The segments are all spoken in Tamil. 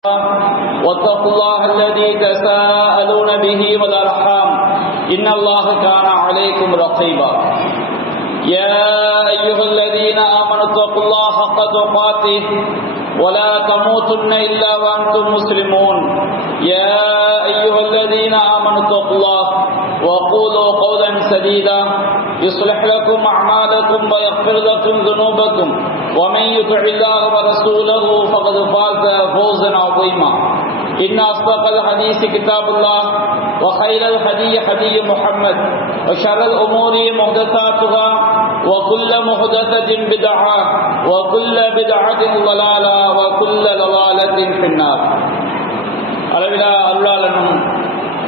واتقوا الله الذي تساءلون به والأرحام إن الله كان عليكم رقيبا يا أيها الذين آمنوا اتقوا الله حق تقاته ولا تموتن إلا وأنتم مسلمون يا أيها الذين آمنوا اتقوا الله وقولوا قولا سديدا يصلح لكم أعمالكم ويغفر لكم ذنوبكم ومن يطع الله ورسوله فقد فاز فوزا عظيما إن أصدق الحديث كتاب الله وخير الهدي هدي محمد وشر الأمور محدثاتها وكل محدثة بدعة وكل بدعة ضلالة وكل ضلالة في النار. அளவிலா அருளாளனும்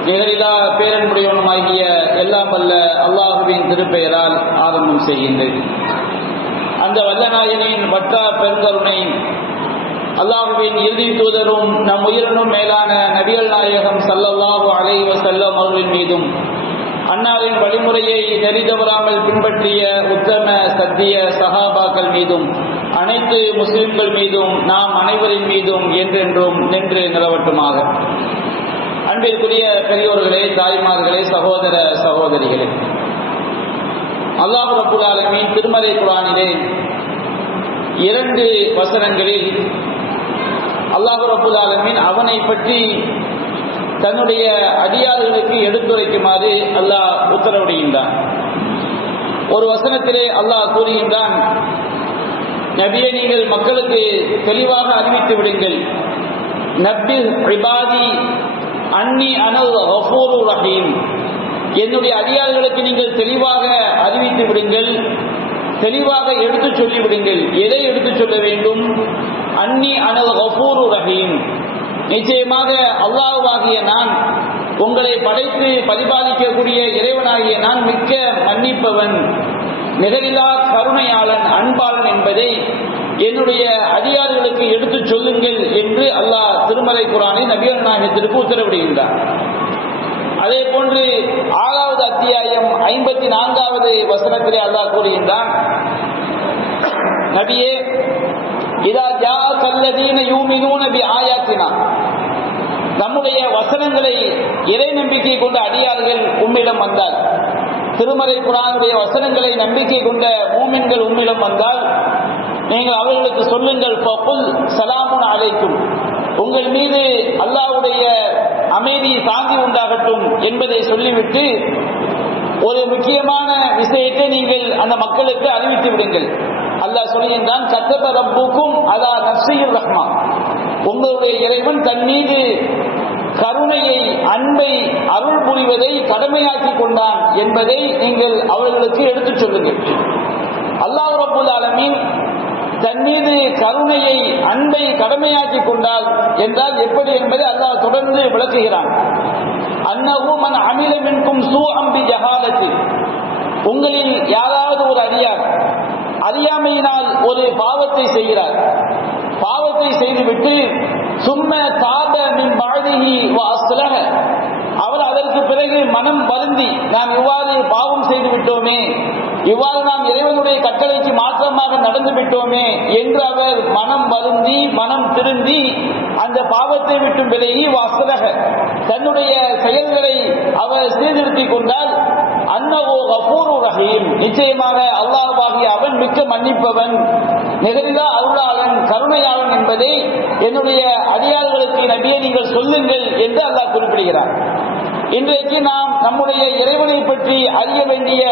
நிகரிலா பேரன்புடையவனுமாகிய எல்லாம் வல்ல அல்லாஹுவின் திருப்பெயரால் ஆரம்பம் செய்கின்றது. அந்த வல்லநாயனின் வட்டா பெருங்கருணை அல்லாஹுவின் இறுதி தூதரும் நம் உயிரினும் மேலான நபிகள் நாயகம் ஸல்லல்லாஹு அலைஹி வஸல்லம் அவர்களின் மீதும் அன்னாரின் வழிமுறையை நெறிதவறாமல் பின்பற்றிய உத்தம சத்திய சஹாபாக்கள் மீதும் அனைத்து முஸ்லிம்கள் மீதும் நாம் அனைவரின் மீதும் என்றென்றும் நின்று நிலவட்டுமாக. அன்பிற்குரிய பெரியோர்களே, தாய்மார்களே, சகோதர சகோதரிகளே, அல்லாஹ் ரப்பல் ஆலமீன் திருமறை குர்ஆனிலே 2 வசனங்களில் அல்லாஹ் ரப்பல் ஆலமீன் அவனை பற்றி தன்னுடைய அடியார்களுக்கு எடுத்துரைக்குமாறு அல்லாஹ் உத்தரவிடுகின்றான். ஒரு வசனத்திலே அல்லாஹ் கூறுகின்றான், நபியே, நீங்கள் மக்களுக்கு தெளிவாக அறிவித்து விடுங்கள், நப்பி இபாதி அன்னி அனல் கஃபூருர் ரஹீம், என்னுடைய அடியார்களுக்கு நீங்கள் தெளிவாக அறிவித்து விடுங்கள், தெளிவாக எடுத்து சொல்லிவிடுங்கள். எதை எடுத்து சொல்ல வேண்டும்? அன்னி அனல் கஃபூருர் ரஹீம், நிச்சயமாக அல்லாஹ்வாகிய நான், உங்களை படைத்து பரிபாலிக்கக்கூடிய இறைவனாகிய நான் மிக்க மன்னிப்பவன், நிகரிலா கருணையாளன், அன்பாளன் என்பதை என்னுடைய அடியார்களுக்கு எடுத்து சொல்லுங்கள் என்று அல்லாஹ் திருமறை குர்ஆனில் நபிகள் நாயகத்திற்கு உத்தரவிடுகின்றார். அதே போன்று 6வது அத்தியாயம் 54வது வசனத்திலே அல்லாஹ் கூறுகின்றான், நபியே, இதா ஜாஅல்லதீன யூமினூன பிஆயாத்தினா, நம்முடைய வசனங்களை இறை நம்பிக்கை கொண்ட அடியார்கள் உம்மிடம் வந்தால், திருமறை குர்ஆனுடைய வசனங்களை நம்பிக்கை கொண்ட மூமின்கள் உம்மிடம் வந்தால் நீங்கள் அவர்களுக்கு சொல்லுங்கள், ஃபகுல் ஸலாமுன் அலைக்கும், உங்கள் மீது அல்லாஹ்வுடைய அமைதி சாந்தி உண்டாகட்டும் என்பதை சொல்லிவிட்டு ஒரு முக்கியமான விஷயத்தை நீங்கள் அந்த மக்களுக்கு அறிவித்து விடுங்கள். அல்லாஹ் சொல்கின்றான், கத்தப ரப்புக்கும் அலா நஃப்ஸிர் ரஹ்மா, உங்களுடைய இறைவன் தன் மீது கருணையை, அன்பை, அருள் புரிவதை கடமையாக்கி கொண்டான் என்பதை நீங்கள் அவர்களுக்கு எடுத்துச் சொல்லுங்கள். அல்லாஹ் ரப்பல் ஆலமீன் தன் மீது கருணையை, அன்பை கடமையாக்கி கொண்டால் என்றால் எப்படி என்பதை அல்லாஹ் தொடர்ந்து விளக்குகிறான். அன்னஹு மன் அமில மின்கும் சூஅம் பிஜஹாலத்தி, உங்களில் யாராவது ஒரு அடியார் அறியாமையினால் ஒரு பாவத்தை செய்கிறார், பாவத்தை செய்துவிட்டு சும்ம தாப மின் பஅதிஹி வ அஸ்லஹ, அவர் அதற்கு பிறகு மனம் வருந்தி, நாம் இவ்வாறு பாவம் செய்து விட்டோமே, இவ்வாறு நாம் இறைவனுடைய கட்டளைக்கு மாற்றமாக நடந்து விட்டோமே என்று அவர் மனம் வருந்தி, மனம் திருந்தி அந்த பாவத்தை விட்டு விலகி வஸ்லஹ, தன்னுடைய செயல்களை அவர் சீர்திருத்திக் கொண்டால், அன்னஹு கஃபூருர் ரஹீம், நிச்சயமாக அல்லாஹ்வாகிய அவன் மிக்க மன்னிப்பவன், நிகரிலா அருளாளன், கருணையாளன் என்பதை என்னுடைய அடியார்களுக்கு நபியே நீங்கள் சொல்லுங்கள் என்று அல்லாஹ் குறிப்பிடுகிறார். இன்றைக்கு நாம் நம்முடைய இறைவனை பற்றி அறிய வேண்டிய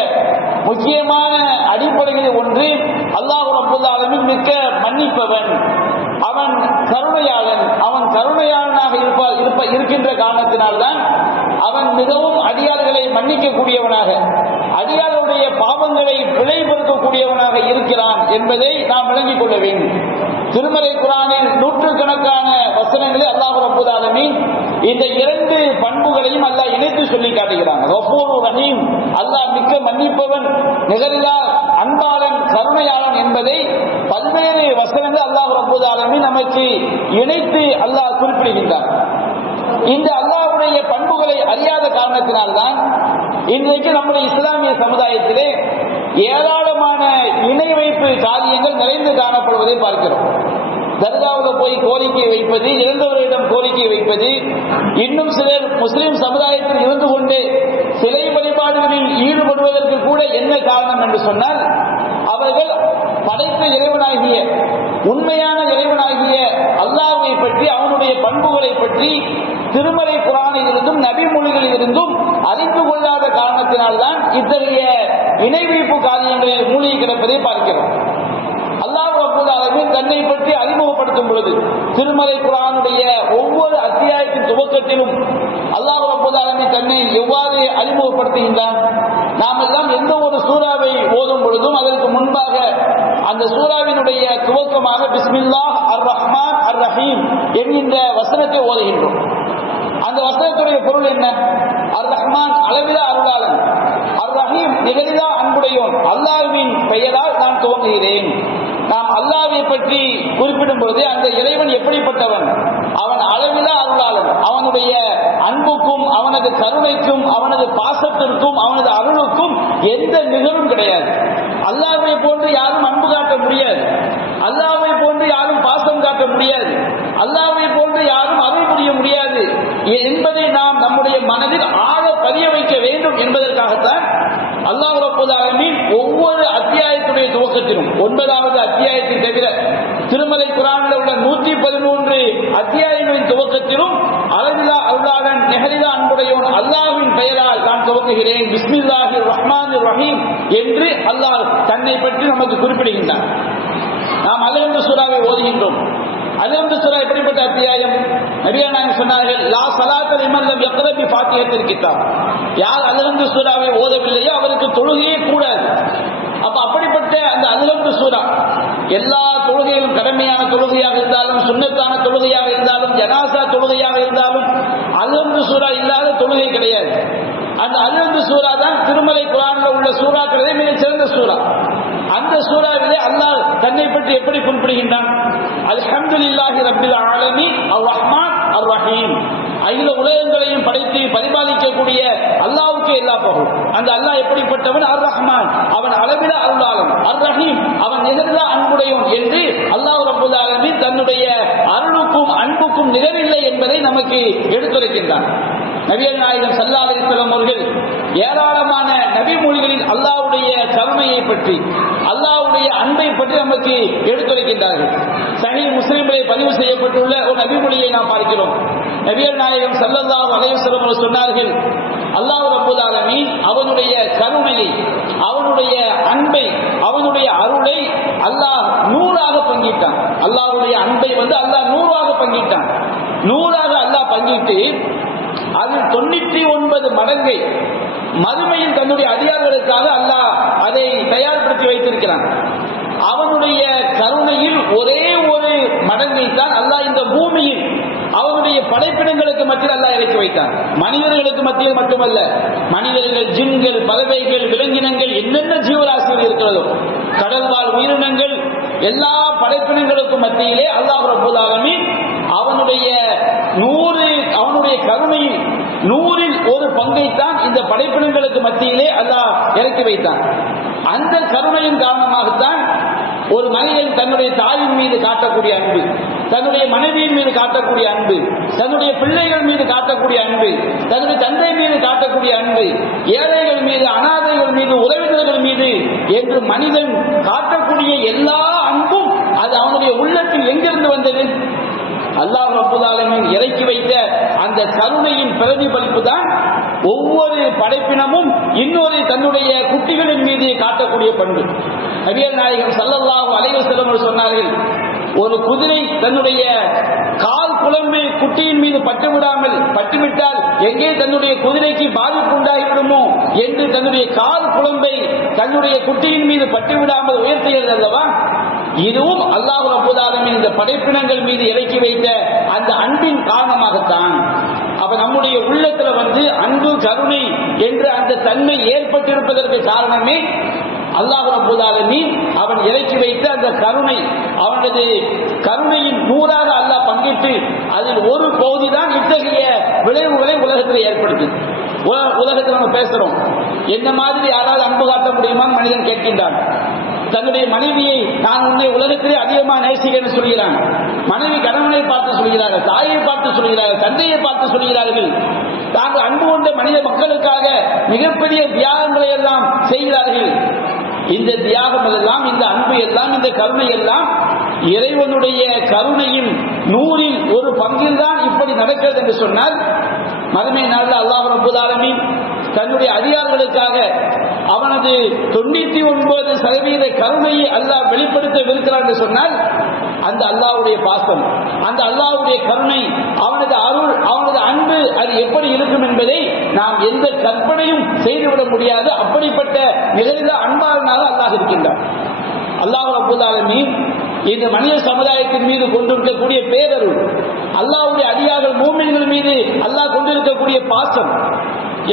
முக்கியமான அடிப்படைகளில் ஒன்று, அல்லாஹ் ரப்பல் ஆலமீன் மிக்க மன்னிப்பவன், அவன் கருணையாளன். அவன் கருணையாளனாக இருக்கின்ற காரணத்தினால்தான் அவன் மிகவும் அடியார்களை மன்னிக்கக்கூடியவனாக, அடியார்களுடைய பாவங்களை பிழைப்படுத்தக்கூடியவனாக இருக்கிறான் என்பதை நாம் விளங்கிக் கொள்ள வேண்டும். திருமறை குர்ஆனில் நூற்றுக்கணக்கான வசனங்களை அல்லாஹ் ரப்பல் ஆலமீன் இந்த 2 பண்புகளையும் அல்லாஹ் இணைத்து சொல்லி காட்டுகிறான். கஃபூருர் ரஹீம், அல்லாஹ் மிக்க மன்னிப்பவன், நிகரிலா அன்பாளன், கருணையாளன் என்பதை பல்வேறு வசனங்கள் அல்லாஹ் ரப்பல் ஆலமீன் நமக்கு இணைத்து அல்லாஹ் குறிப்பிடுகின்றான். இந்த அல்லாஹ்வுடைய பண்புகளை அறியாத காரணத்தினால்தான் இன்றைக்கு நம்முடைய இஸ்லாமிய சமுதாயத்திலே ஏராளமான இணை வைப்பு காரியங்கள் நிறைந்து காணப்படுவதை பார்க்கிறோம். தர்காவில் போய் கோரிக்கை வைப்பது, இறந்தவர்களிடம் கோரிக்கை வைப்பது, இன்னும் சிலர் முஸ்லிம் சமுதாயத்தில் இருந்து கொண்டே சிலை வழிபாடுகளில் ஈடுபடுவதற்கு கூட என்ன காரணம் என்று சொன்னால், அவர்கள் படைத்த இறைவனாகிய உண்மையான இறைவனாகிய அல்லாஹ்வை பற்றி, அவனுடைய பண்புகளை பற்றி திருமறை குர்ஆனில் இருந்தும் நபி மொழிகளில் இருந்தும் அறிந்து கொள்ளாத காரணத்தினால்தான் இத்தகைய இணை வைப்பு காரியங்களில் மூழ்கி கிடப்பதை பார்க்கிறோம். அல்லாஹ் ரப்பல் ஆலமீன் தன்னை பற்றி அறிமுகப்படுத்தும் பொழுது திருமறை குர்ஆனுடைய ஒவ்வொரு அத்தியாயத்தின் துவக்கத்திலும் அல்லாஹ் ரப்பல் ஆலமீன் தன்னை எவ்வாறு அறிமுகப்படுத்துகின்றான்? நாம் எல்லாம் எந்த ஒரு சூறாவை ஓதும் பொழுதும் அதற்கு முன்பாக அந்த சூறாவினுடைய துவக்கமாக பிஸ்மில்லாஹ் அர் ரஹ்மான் அர் ரஹீம் என்கின்ற வசனத்தை ஓதுகின்றோம். அந்த வசனத்துடைய பொருள் என்ன? அர் ரஹ்மான் அளவிலா அருளாளன், அர் ரஹீம் நிகழிலா அன்புடையோன், அல்லாஹ்வின் பெயரால் நான் துவங்குகிறேன். நாம் அல்லாஹ்வை பற்றி குறிப்பிடும் பொழுது அந்த இறைவன் எப்படிப்பட்டவன்? அவன் அளவிலா அருளாளன். அவனுடைய அன்புக்கும் அவனது கருணைக்கும் அவனது பாசத்திற்கும் அவனது அருளுக்கும் எந்த நிகழும் கிடையாது. அல்லாஹ்வை போன்று யாரும் அன்பு காட்ட முடியாது, அல்லாஹ்வை போன்று யாரும் பாசம் காட்ட முடியாது, அல்லாஹ்வை போன்று யாரும் அருள் புரிய முடியாது என்பதை நாம் நம்முடைய மனதில் ஆழ பதிய வைக்க வேண்டும் என்பதற்காகத்தான் அல்லாஹ் ரப்பல் ஆலமீன் ஒவ்வொரு அத்தியாயத்துடைய துவக்கத்திலும் 9வது அத்தியாயத்தை தவிர திருமலை குர்ஆனில் உள்ள 113 அத்தியாயங்களின் துவக்கத்திலும் அளவிலா அருளாளன் நிகழிலா அன்புடையோன் அல்லாஹ்வின் பெயரால் நான் துவங்குகிறேன், பிஸ்மில்லாஹிர் ரஹ்மானிர் ரஹீம் என்று அல்லாஹ் தன்னை பற்றி நமக்கு குறிப்பிடுகின்றான். நாம் அல்-ஹம்து சூராவை ஓதுகின்றோம். அல்-ஹம்து சூரா எப்படிப்பட்ட அத்தியாயம்? நபிகள் நாயகம் சொன்னார்கள், லா ஸலாத்த லிமன் லம் யக்ரா பி ஃபாத்திஹத்தில் கிதாப். யார் அல்-ஹம்து சூராவை ஓதவில்லையோ அவருக்கு தொழுகையே கூடாது. அப்ப அப்படிப்பட்ட அந்த அல்-ஹம்து சூரா எல்லா தொழுகையிலும், கடமையான தொழுகையாக இருந்தாலும், சுன்னத்தான தொழுகையாக இருந்தாலும், ஜனாசா தொழுகையாக இருந்தாலும் அல்-ஹம்து சூரா இல்லாத தொழுகை கிடையாது. அந்த அல்-ஹம்து சூரா தான் திருமலை குர்ஆனில் உள்ள சூறாக்களே மிக சிறந்த சூரா. அந்த சூறாவிலே அல்லாஹ் தன்னை பற்றி எப்படி குறிப்பிடுகின்றான்? அல்ஹம்துலில்லாஹி ரப்பில் ஆலமீன் அர் ரஹ்மான் அர் ரஹீம். அகில உலகங்களையும் படைத்து பரிபாலிக்கக்கூடிய அல்லாஹ்வுக்கு எல்லா புகழும். அந்த அல்லாஹ் எப்படிப்பட்டவன்? அர் ரஹ்மான், அவன் அளவிலா அருளாளன், அர் ரஹீம், அவன் நிகரிலா அன்புடையோன் என்று அல்லாஹ் ரப்பல் ஆலமீன் தன்னுடைய அருளுக்கும் அன்புக்கும் நிகரில்லை என்பதை நமக்கு எடுத்துரைக்கின்றான். நபிகள் நாயகம் ஸல்லல்லாஹு அலைஹி வஸல்லம் அவர்கள் ஏராளமான நபி மொழிகளில் அல்லாஹ்வுடைய கருணையை பற்றி, அல்லாஹ்வுடைய அன்பை பற்றி நமக்கு எடுத்துரைக்கின்றார்கள். சஹீஹ் முஸ்லிமிலே பதிவு செய்யப்பட்டுள்ள ஒரு நபி மொழியை நாம் பார்க்கிறோம். நபிகள் நாயகம் ஸல்லல்லாஹு அலைஹி வஸல்லம் அவர்கள் சொன்னார்கள், அல்லாஹ் ரப்பல் ஆலமீன் அவனுடைய கருணையை, அவனுடைய அன்பை, அவனுடைய அருளை அல்லாஹ் 100ஆக பங்கிட்டான். அல்லாஹ்வுடைய அன்பை அல்லாஹ் 100ஆக பங்கிட்டான். 100ஆக அல்லாஹ் பங்கிட்டு அதில் 99 மடங்கை மறுமையில் தன்னுடைய அதிகாரிகளுக்காக அல்லாஹ் அதை தயார்படுத்தி வைத்திருக்கிறான். அவனுடைய கருணையில் ஒரே ஒரு மடங்கை தான் அல்லாஹ் இந்த பூமியில் அவனுடைய படைப்பினங்களுக்கு மத்தியில் அல்லாஹ் இறக்கி வைத்தான். மனிதர்களுக்கு மத்தியில் மட்டுமல்ல, மனிதர்கள், ஜின்கள், பறவைகள், விலங்கினங்கள், என்னென்ன ஜீவராசிகள் இருக்கிறதோ, கடல் வாழ் உயிரினங்கள், எல்லா படைப்பினங்களுக்கும் மத்தியிலே அல்லாஹ் ரப்பல் ஆலமீன் அவனுடைய கருணையில் 100ல் ஒரு பங்கைத்தான் இந்த படைப்பினங்களுக்கு மத்தியிலே அல்லாஹ் இறக்கி வைத்தான். அந்த கருணையின் காரணமாகத்தான் ஒரு மனிதன் தன்னுடைய தாயின் மீது காட்டக்கூடிய அன்பு, தன்னுடைய மனைவியின் மீது காட்டக்கூடிய அன்பு, தன்னுடைய பிள்ளைகள் மீது காட்டக்கூடிய அன்பு, தன்னுடைய தந்தை மீது காட்டக்கூடிய அன்பு, ஏழைகள் மீது, அனாதைகள் மீது, உறவினர்கள் மீது என்று மனிதன் காட்டக்கூடிய எல்லா அன்பும் அது அவனுடைய உள்ளத்தில் எங்கிருந்து வந்தது? அல்லாஹ் ரப்பல் ஆலமீன் இறக்கி வைத்த அந்த கருணையின் பிரதிபலிப்பு தான் ஒவ்வொரு படைப்பினமும் இன்னொரு தன்னுடைய குட்டிகளின் மீது காட்டக்கூடிய பண்பு. நபிகள் நாயகம் ஸல்லல்லாஹு அலைஹி வஸல்லம் சொன்னார்கள், ஒரு குதிரை தன்னுடைய கால் குழம்பு குட்டியின் மீது பட்டுவிட்டால் எங்கே தன்னுடைய குதிரைக்கு பாதிப்பு உண்டாகிவிடுமோ என்று தன்னுடைய கால் குழம்பை தன்னுடைய குட்டியின் மீது பட்டுவிடாமல் உயர்த்துகிறது அல்லவா? இதுவும் அல்லாஹ் ரப்பல் ஆலமீன் இந்த படைப்பினங்கள் மீது இறக்கி வைத்த அந்த அன்பின் காரணமாகத்தான். அப்ப நம்முடைய உள்ளத்துல அன்பு, கருணை என்ற அந்த தன்மை ஏற்பட்டிருப்பதற்கு காரணமே அல்லாஹ் ரப்பல் ஆலமீன் அவன் இறக்கி வைத்த அந்த கருணை. அவனது கருணையின் 100ஆக அல்லாஹ் பங்கிட்டு அதில் ஒரு பகுதி தான் இத்தகைய விளைவுகளை உலகத்தில் ஏற்படுது. உலகத்தில் நம்ம பேசுறோம், என்ன மாதிரி யாராவது அன்பு காட்ட முடியுமான்னு மனிதன் கேட்கின்றான். தன்னுடைய மனைவியை நான் உன்னை உலகத்திலே அதிகமாக நேசிக்கிறேன் சொல்கிறான். மனைவி கணவனை பார்த்து சொல்கிறார்கள், தாயை பார்த்து சொல்கிறார்கள், தந்தையை பார்த்து சொல்கிறார்கள். தாங்கள் அன்பு கொண்ட மனித மக்களுக்காக மிகப்பெரிய தியாகங்களை எல்லாம் செய்கிறார்கள். இந்த தியாகம் எல்லாம், இந்த அன்பு எல்லாம், இந்த கருணை எல்லாம் இறைவனுடைய கருணையின் 100ல் 1 பங்கில் தான் இப்படி நடக்கிறது என்று சொன்னால், மறுமை நாளில் அல்லாஹ் ரப்பல் ஆலமீன் தன்னுடைய அதிகாரிகளுக்காக அவனது 99% கருணையை அல்லாஹ் வெளிப்படுத்தவிருக்கிறார் என்று சொன்னால், அந்த அல்லாஹ்வுடைய பாசம், அந்த அல்லாஹ்வுடைய கருணை, அவனது அருள், அவனது அன்பு அது எப்படி இருக்கும் என்பதை நாம் எந்த கற்பனையும் செய்துவிட முடியாது. அப்படிப்பட்ட நிகழ்ந்த அன்பாளனாக அல்லாஹ் இருக்கின்றார். அல்லாஹ் ரப்பல் ஆலமீன் இந்த மனித சமுதாயத்தின் மீது கொண்டிருக்கக்கூடிய பேரருள், அல்லாஹ்வுடைய அடியார்கள் மூமின்கள் மீது அல்லாஹ் கொண்டிருக்கக்கூடிய பாசம்,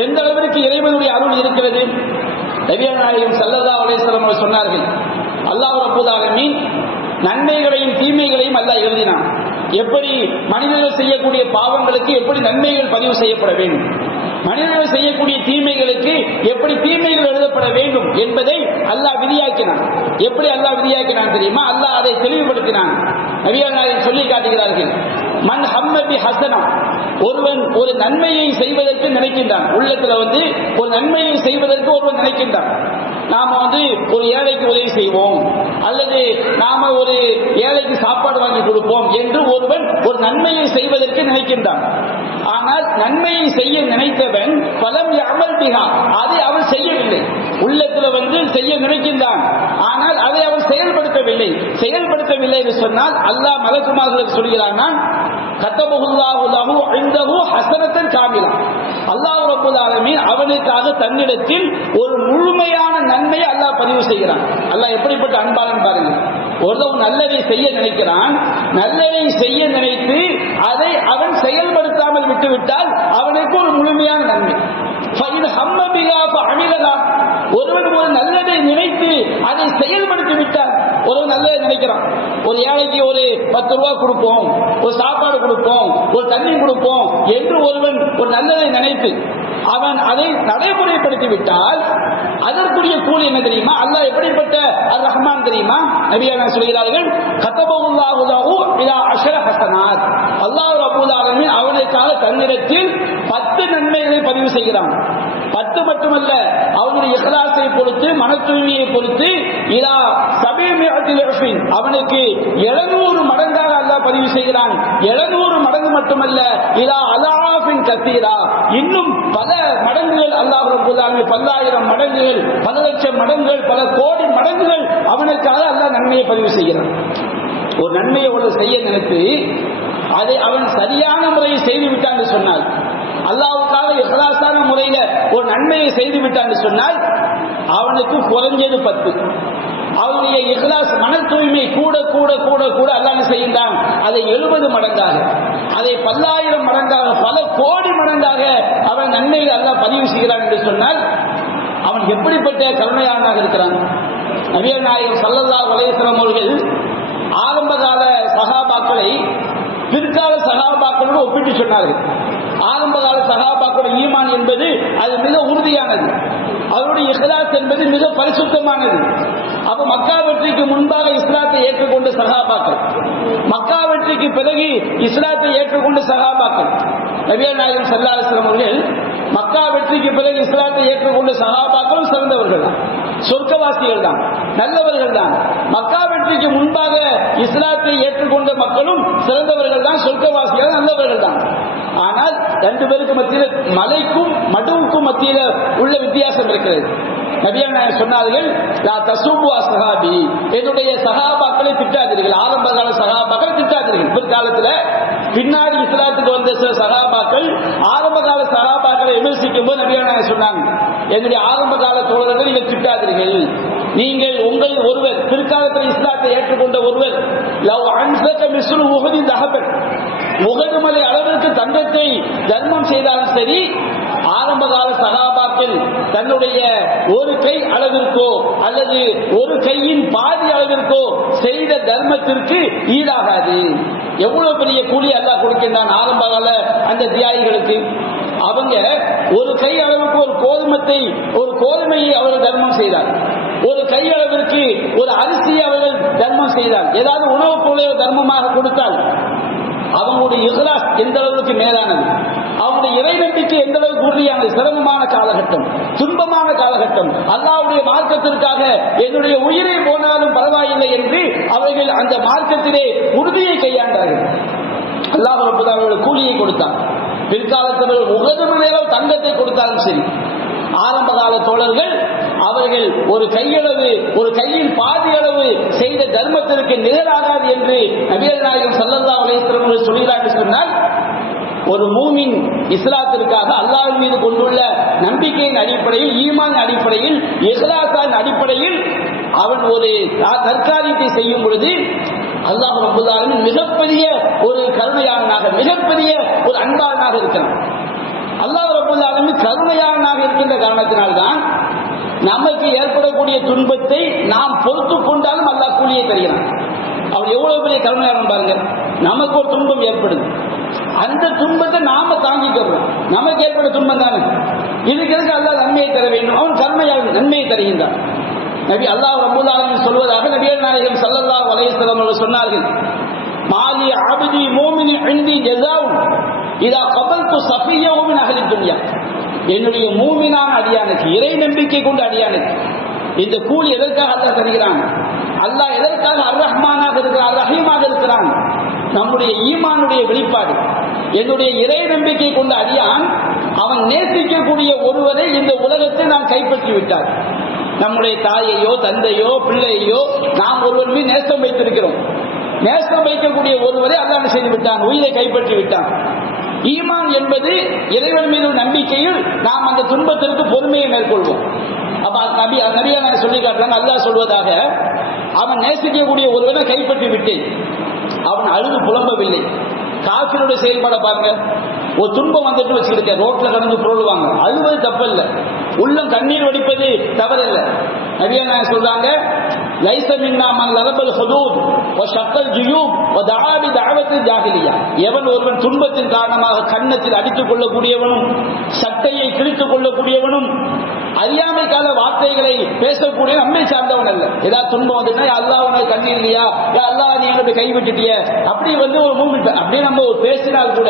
எந்த அளவிற்கு இறைவனுடைய அருள் இருக்கிறது. நபிகள் நாயகம் ஸல்லல்லாஹு அலைஹி வஸல்லம் அவர்கள் சொன்னார்கள், அல்லாஹ் ரப்பல் ஆலமீன் நன்மைகளையும் தீமைகளையும் அல்லாஹ் எழுதினான். எப்படி மனிதர்கள் செய்யக்கூடிய பாவங்களுக்கு எப்படி நன்மைகள் பதிவு செய்யப்பட வேண்டும், மனிதர்கள் செய்யக்கூடிய தீமைகளுக்கு எப்படி தீமைகள் எழுதப்பட வேண்டும் என்பதை அல்லாஹ் விதியாக்கினான். எப்படி அல்லாஹ் விதியாக்கினான் தெரியுமா? அல்லாஹ் அதை தெளிவுபடுத்தினான். நபிகள் நாயகம் சொல்லி காட்டுகிறார்கள், மன் ஹம்ம பி ஹஸனா, ஒருவன் ஒரு நன்மையை செய்வதற்கு நினைக்கின்றான். உள்ளத்துல ஒரு நன்மையை செய்வதற்கு ஒருவன் நினைக்கின்றான். நாம ஒரு ஏழைக்கு உதவி செய்வோம், அல்லது நாம ஒரு ஏழைக்கு சாப்பாடு வாங்கி கொடுப்போம் என்று ஒருவன் ஒரு நன்மையை செய்வதற்கு நினைக்கின்றான். ஆனால் நன்மையை செய்ய நினைத்தவன் பலம் யஅமல் பிஹா, அதை அவன் செய்யவில்லை. உள்ளத்துல செய்ய நினைக்கின்றான், ஆனால் அதை அவன் செயல்படுத்தவில்லை. செயல்படுத்தவில்லை என்று சொன்னால் அல்லாஹ் மலக்குமார்களுக்கு சொல்கிறான், கத்தபஹுல்லாஹு லஹு இன்தஹு ஹஸனத்தன் காமிலா, அல்லாஹ் ரப்பல் ஆலமீன் அவனுக்காக தன்னிடத்தில் ஒரு முழுமையான நன்மையை அல்லாஹ் பதிவு செய்கிறான். அல்லாஹ் எப்படிப்பட்ட அன்பாளன் பாருங்க. ஒருவன் நல்லதை செய்ய நினைக்கிறான், நல்லதை செய்ய நினைத்து அதை அவன் செயல்படுத்தாமல் விட்டுவிட்டால் அவனுக்கு ஒரு முழுமையான நன்மை. ஒருவன் ஒரு நல்லதை நினைத்து அதை செயல்படுத்தி விட்டார். ஒரு நல்லதை நினைக்கிறான், ஒரு ஏழைக்கு ஒரு 10 ரூபாய் கொடுப்போம், ஒரு சாப்பாடு கொடுப்போம், ஒரு தண்ணி கொடுப்போம் என்று ஒருவன் ஒரு நல்லதை நினைத்து அவன் அதை நடைமுறைப்படுத்தி விட்டால் அதற்குரிய கூலி என்ன தெரியுமா? அல்லாஹ் எப்படிப்பட்ட அர் ரஹ்மான் தெரியுமா? நபிகள் சொல்கிறார்கள், கதபல்லாஹு லஹு இலா 10 ஹஸனாத், அல்லாஹ் ரப்பல் ஆலமீன் அவனுக்காக தன்னிடத்தில் 10 நன்மைகளை பதிவு செய்கிறான். 10 மட்டுமல்ல, அவனுடைய இஹ்லாஸை பொறுத்து, மன தூய்மையை பொறுத்து இலா 700 அவனுக்கு 700 மடங்காக அல்லாஹ் பதிவு செய்கிறான். 700 மடங்கு மட்டுமல்ல, இலா அலாஃபின் கஸீரா, இன்னும் பல மடங்குகள் அல்லாஹ் ரப்பல் ஆலமீன், 10,000 மடங்குகள், 10 லட்சம் மடங்குகள், பல கோடி மடங்குகள் அவனுக்காக அல்லாஹ் நன்மையை பதிவு செய்கிறான். ஒரு நன்மையை ஒரு செய்ய நினைத்து அதை அவன் சரியான முறையை செய்து விட்டான் சொன்னால், அல்லாஹ்வுக்காக இஹ்லாஸான முறையில் ஒரு நன்மையை செய்து விட்டான் சொன்னால் அவனுக்கு குறைஞ்சது 10. அவனுடைய இஹ்லாஸ், மன தூய்மை கூட கூட கூட கூட அல்லாஹ் செய்கின்றான். அதை 70 மடங்காக, அதை 10,000 மடங்காக, பல கோடி மடங்காக அவன் நன்மையை அல்லாஹ் பதிவு செய்கிறான் என்று சொன்னால் அவன் எப்படிப்பட்ட கருணையாளனாக இருக்கிறான். நபிகள் நாயகம் ஸல்லல்லாஹு அலைஹி வஸல்லம் அவர்கள் ஆரம்பகால சஹாபாக்களை பிற்கால சஹாபாக்களோடு ஒப்பிட்டு சொன்னார்கள். ஆரம்பகால சஹாபாக்களோட ஈமான் என்பது அது மிக உறுதியானது, அவருடைய இஹ்லாஸ் என்பது மிக பரிசுத்தமானது. அப்ப மக்கா வெற்றிக்கு முன்பாக இஸ்லாத்தை ஏற்றுக்கொண்ட சஹாபாக்கள், மக்கா வெற்றிக்கு பிறகு இஸ்லாத்தை ஏற்றுக்கொண்ட சஹாபாக்கள். நபிகள் நாயகம் ஸல்லல்லாஹு அலைஹி வஸல்லம் அவர்கள் மக்கா வெற்றிக்கு பிறகு இஸ்லாத்தை ஏற்றுக்கொண்ட சஹாபாக்களும் சிறந்தவர்கள் தான், சொர்க்கவாசிகள் தான், நல்லவர்கள் தான். மக்கா வெற்றிக்கு முன்பாக இஸ்லாத்தை ஏற்றுக்கொண்ட மக்களும் சிறந்தவர்கள் தான், சொர்க்கவாசிகள், நல்லவர்கள் தான். ஆனால் 2 பேருக்கு மத்தியில், மலைக்கும் மடுவுக்கும் மத்தியில் உள்ள வித்தியாசம் இருக்கிறது. நபிகள் நாயகம் சொன்னார்கள், லா தஸூபு அஸ்ஹாபி, என்னுடைய சஹாபாக்களை திட்டாதீர்கள். ஆரம்ப கால சஹாபாக்களை திட்டாதீர்கள். பிற்காலத்தில் பின்னாடி இஸ்லாத்துக்கு வந்த சில சஹாபாக்கள் ஆரம்ப கால சஹாபாக்களை விமர்சிக்கும் போது நபிகள் நாயகம் சொன்னாங்க, என்னுடைய ஆரம்ப கால தோழர்கள் நீங்கள் திட்டாதீர்கள். நீங்கள் உங்கள் ஒருவர் பிற்காலத்தில் இஸ்லாத்தை ஏற்றுக்கொண்ட ஒருவர் லவ் அன்ஸக மிஸ்லு உஹதி தஹபன், உஹது மலை அளவிற்கு தங்கத்தை தர்மம் செய்தாலும் சரி, ஆரம்ப கால சஹாபாக்கள் தன்னுடைய ஒரு கை அளவிற்கோ அல்லது ஒரு கையின் பாதி அளவிற்கோ செய்த தர்மத்திற்கு ஈடாகாது. எவ்வளவு பெரிய கூலி அல்லாஹ் கொடுக்கின்றான் ஆரம்ப கால அந்த தியாகிகளுக்கு. அவங்க ஒரு கை அளவுக்கு ஒரு கோதுமையை அவர் தர்மம் செய்தார். ஒரு கையளவிற்கு ஒரு அரிசியை அவர்கள் தர்மம் செய்தால், ஏதாவது உணவுப் பொருளை தர்மமாக கொடுத்தால், அவங்களுடைய இஹ்லாஸ் எந்த அளவுக்கு மேலானது, அவங்களுடைய இறை நம்பிக்கை எந்த அளவுக்கு உறுதியானது. சிரமமான காலகட்டம், துன்பமான காலகட்டம், அல்லாஹ்வுடைய மார்க்கத்திற்காக என்னுடைய உயிரை போனாலும் பரவாயில்லை என்று அவர்கள் அந்த மார்க்கத்திலே உறுதியை கையாண்டார்கள். அல்லாஹ் ரப்பல் அவர்கள் கூலியை கொடுத்தான். பிற்காலத்தில் உகது மேலும் தங்கத்தை கொடுத்தாலும் சரி, ஆரம்ப கால தோழர்கள் அவர்கள் ஒரு கையளவு, ஒரு கையில் பாதி அளவு செய்த தர்மத்திற்கு நிகராகாது என்று நபிகள் நாயகம் ஸல்லல்லாஹு அலைஹி வஸல்லம் அவர்கள் சொல்கிறார்கள். சொன்னால் ஒரு மூமின் இஸ்லாத்திற்காக அல்லாஹ்வின் மீது கொண்டுள்ள நம்பிக்கையின் அடிப்படையில், ஈமான் அடிப்படையில், இஹ்லாஸின் அடிப்படையில் அவன் ஒரு தற்காலிகத்தை செய்யும் பொழுது அல்லாஹ் ரப்பல் ஆலமீன் மிகப்பெரிய ஒரு கருணையாளனாக, மிகப்பெரிய ஒரு அன்பாளனாக இருக்கிறான். அல்லாஹ் ரப்பல் ஆலமீன் கருணையாளனாக இருக்கின்ற காரணத்தினால்தான் நமக்கு ஏற்படக்கூடிய துன்பத்தை நாம் பொறுத்துக் கொண்டாலும் அல்லாஹ் கூலியை தருகிறான். அவன் எவ்வளவு பெரிய கருணையாளன் பாருங்க. நமக்கு ஒரு துன்பம் ஏற்படுது, அந்த துன்பத்தை நாம தாங்கிக்கிறோம். நமக்கு ஏற்பட துன்பம் தானே, இதுக்கு எதுக்கு அல்லாஹ் நன்மையை தர வேண்டும்? அவன் கருணையாளன், நன்மையை தருகின்றான். நபி அல்லாஹ் ரப்பல் ஆலமீன் சொல்வதாக நபிகள் நாயகம் ஸல்லல்லாஹு அலைஹி வஸல்லம் அவர்கள் சொன்னார்கள், மாலி அப்தி மூமின் இன்தி ஜஸாஉ இதா கபல்து ஸஃபிய்யஹு மின் அஹ்லி துன்யா. என்னுடைய மூமினான அடியானுக்கு, இறை நம்பிக்கை கொண்ட அடியானுக்கு இந்த கூலி எதற்காக அல்லாஹ் தருகிறான்? அல்லாஹ் எதற்காக அர் ரஹ்மானாக இருக்கிறான், அர் ரஹீமாக இருக்கிறான்? நம்முடைய ஈமானுடைய வெளிப்பாடு. என்னுடைய இறை நம்பிக்கை கொண்ட அடியான் அவன் நேசிக்கக்கூடிய ஒருவரை இந்த உலகத்தை நாம் கைப்பற்றி விட்டார். நம்முடைய தாயையோ தந்தையோ பிள்ளையோ நாம் ஒருவர் மீது நேசம் வைத்திருக்கிறோம். நேசம் வைக்கக்கூடிய ஒருவரை அல்லாஹ் செய்து விட்டான், உயிரை கைப்பற்றி விட்டான். ஈமான் என்பது இறைவன் மீது நம்பிக்கையில் நாம் அந்த துன்பத்திற்கு பொறுமையை மேற்கொள்வோம். அப்ப நபியா சொல்லி காட்டுறாங்க, அல்லாஹ் சொல்வதாக, அவன் நேசிக்கக்கூடிய ஒருவனை கைப்பற்றி விட்டேன், அவன் அழுது புலம்பவில்லை. காஃபிருடைய செயல்பாட பாருங்க. ஒரு துன்பம் வந்துட்டு வச்சுக்கிட்டு ரோட்ல கடந்து புரளுவாங்க, அழுவது தப்பல்ல, உள்ளம் கண்ணீர் வடிப்பது தவறல்ல. நபியா சொல்றாங்க, லைஸ மின்னா மன் லரபல் ஹுதூத் வ ஷக்கல் ஜுயூப் வ தஆ பி தஅவத்தில் ஜாஹிலியா. எவன் ஒருவன் துன்பத்தின் காரணமாக கன்னத்தில் அடித்துக் கொள்ளக்கூடியவனும், சட்டையை கிழித்துக் கொள்ளக்கூடியவனும், அறியாமை கால வார்த்தைகளை பேசக்கூடிய நம்மை சார்ந்தவன் அல்ல. ஏதாவது துன்பம் வந்துட்டா, அல்லாஹ் உனக்கு கண்ணீர் இல்லையா, அல்லாஹ் நீ என்னை கைவிட்டுட்டிய, அப்படி வந்து ஒரு மூமின் அப்படி நம்ம பேசினால் கூட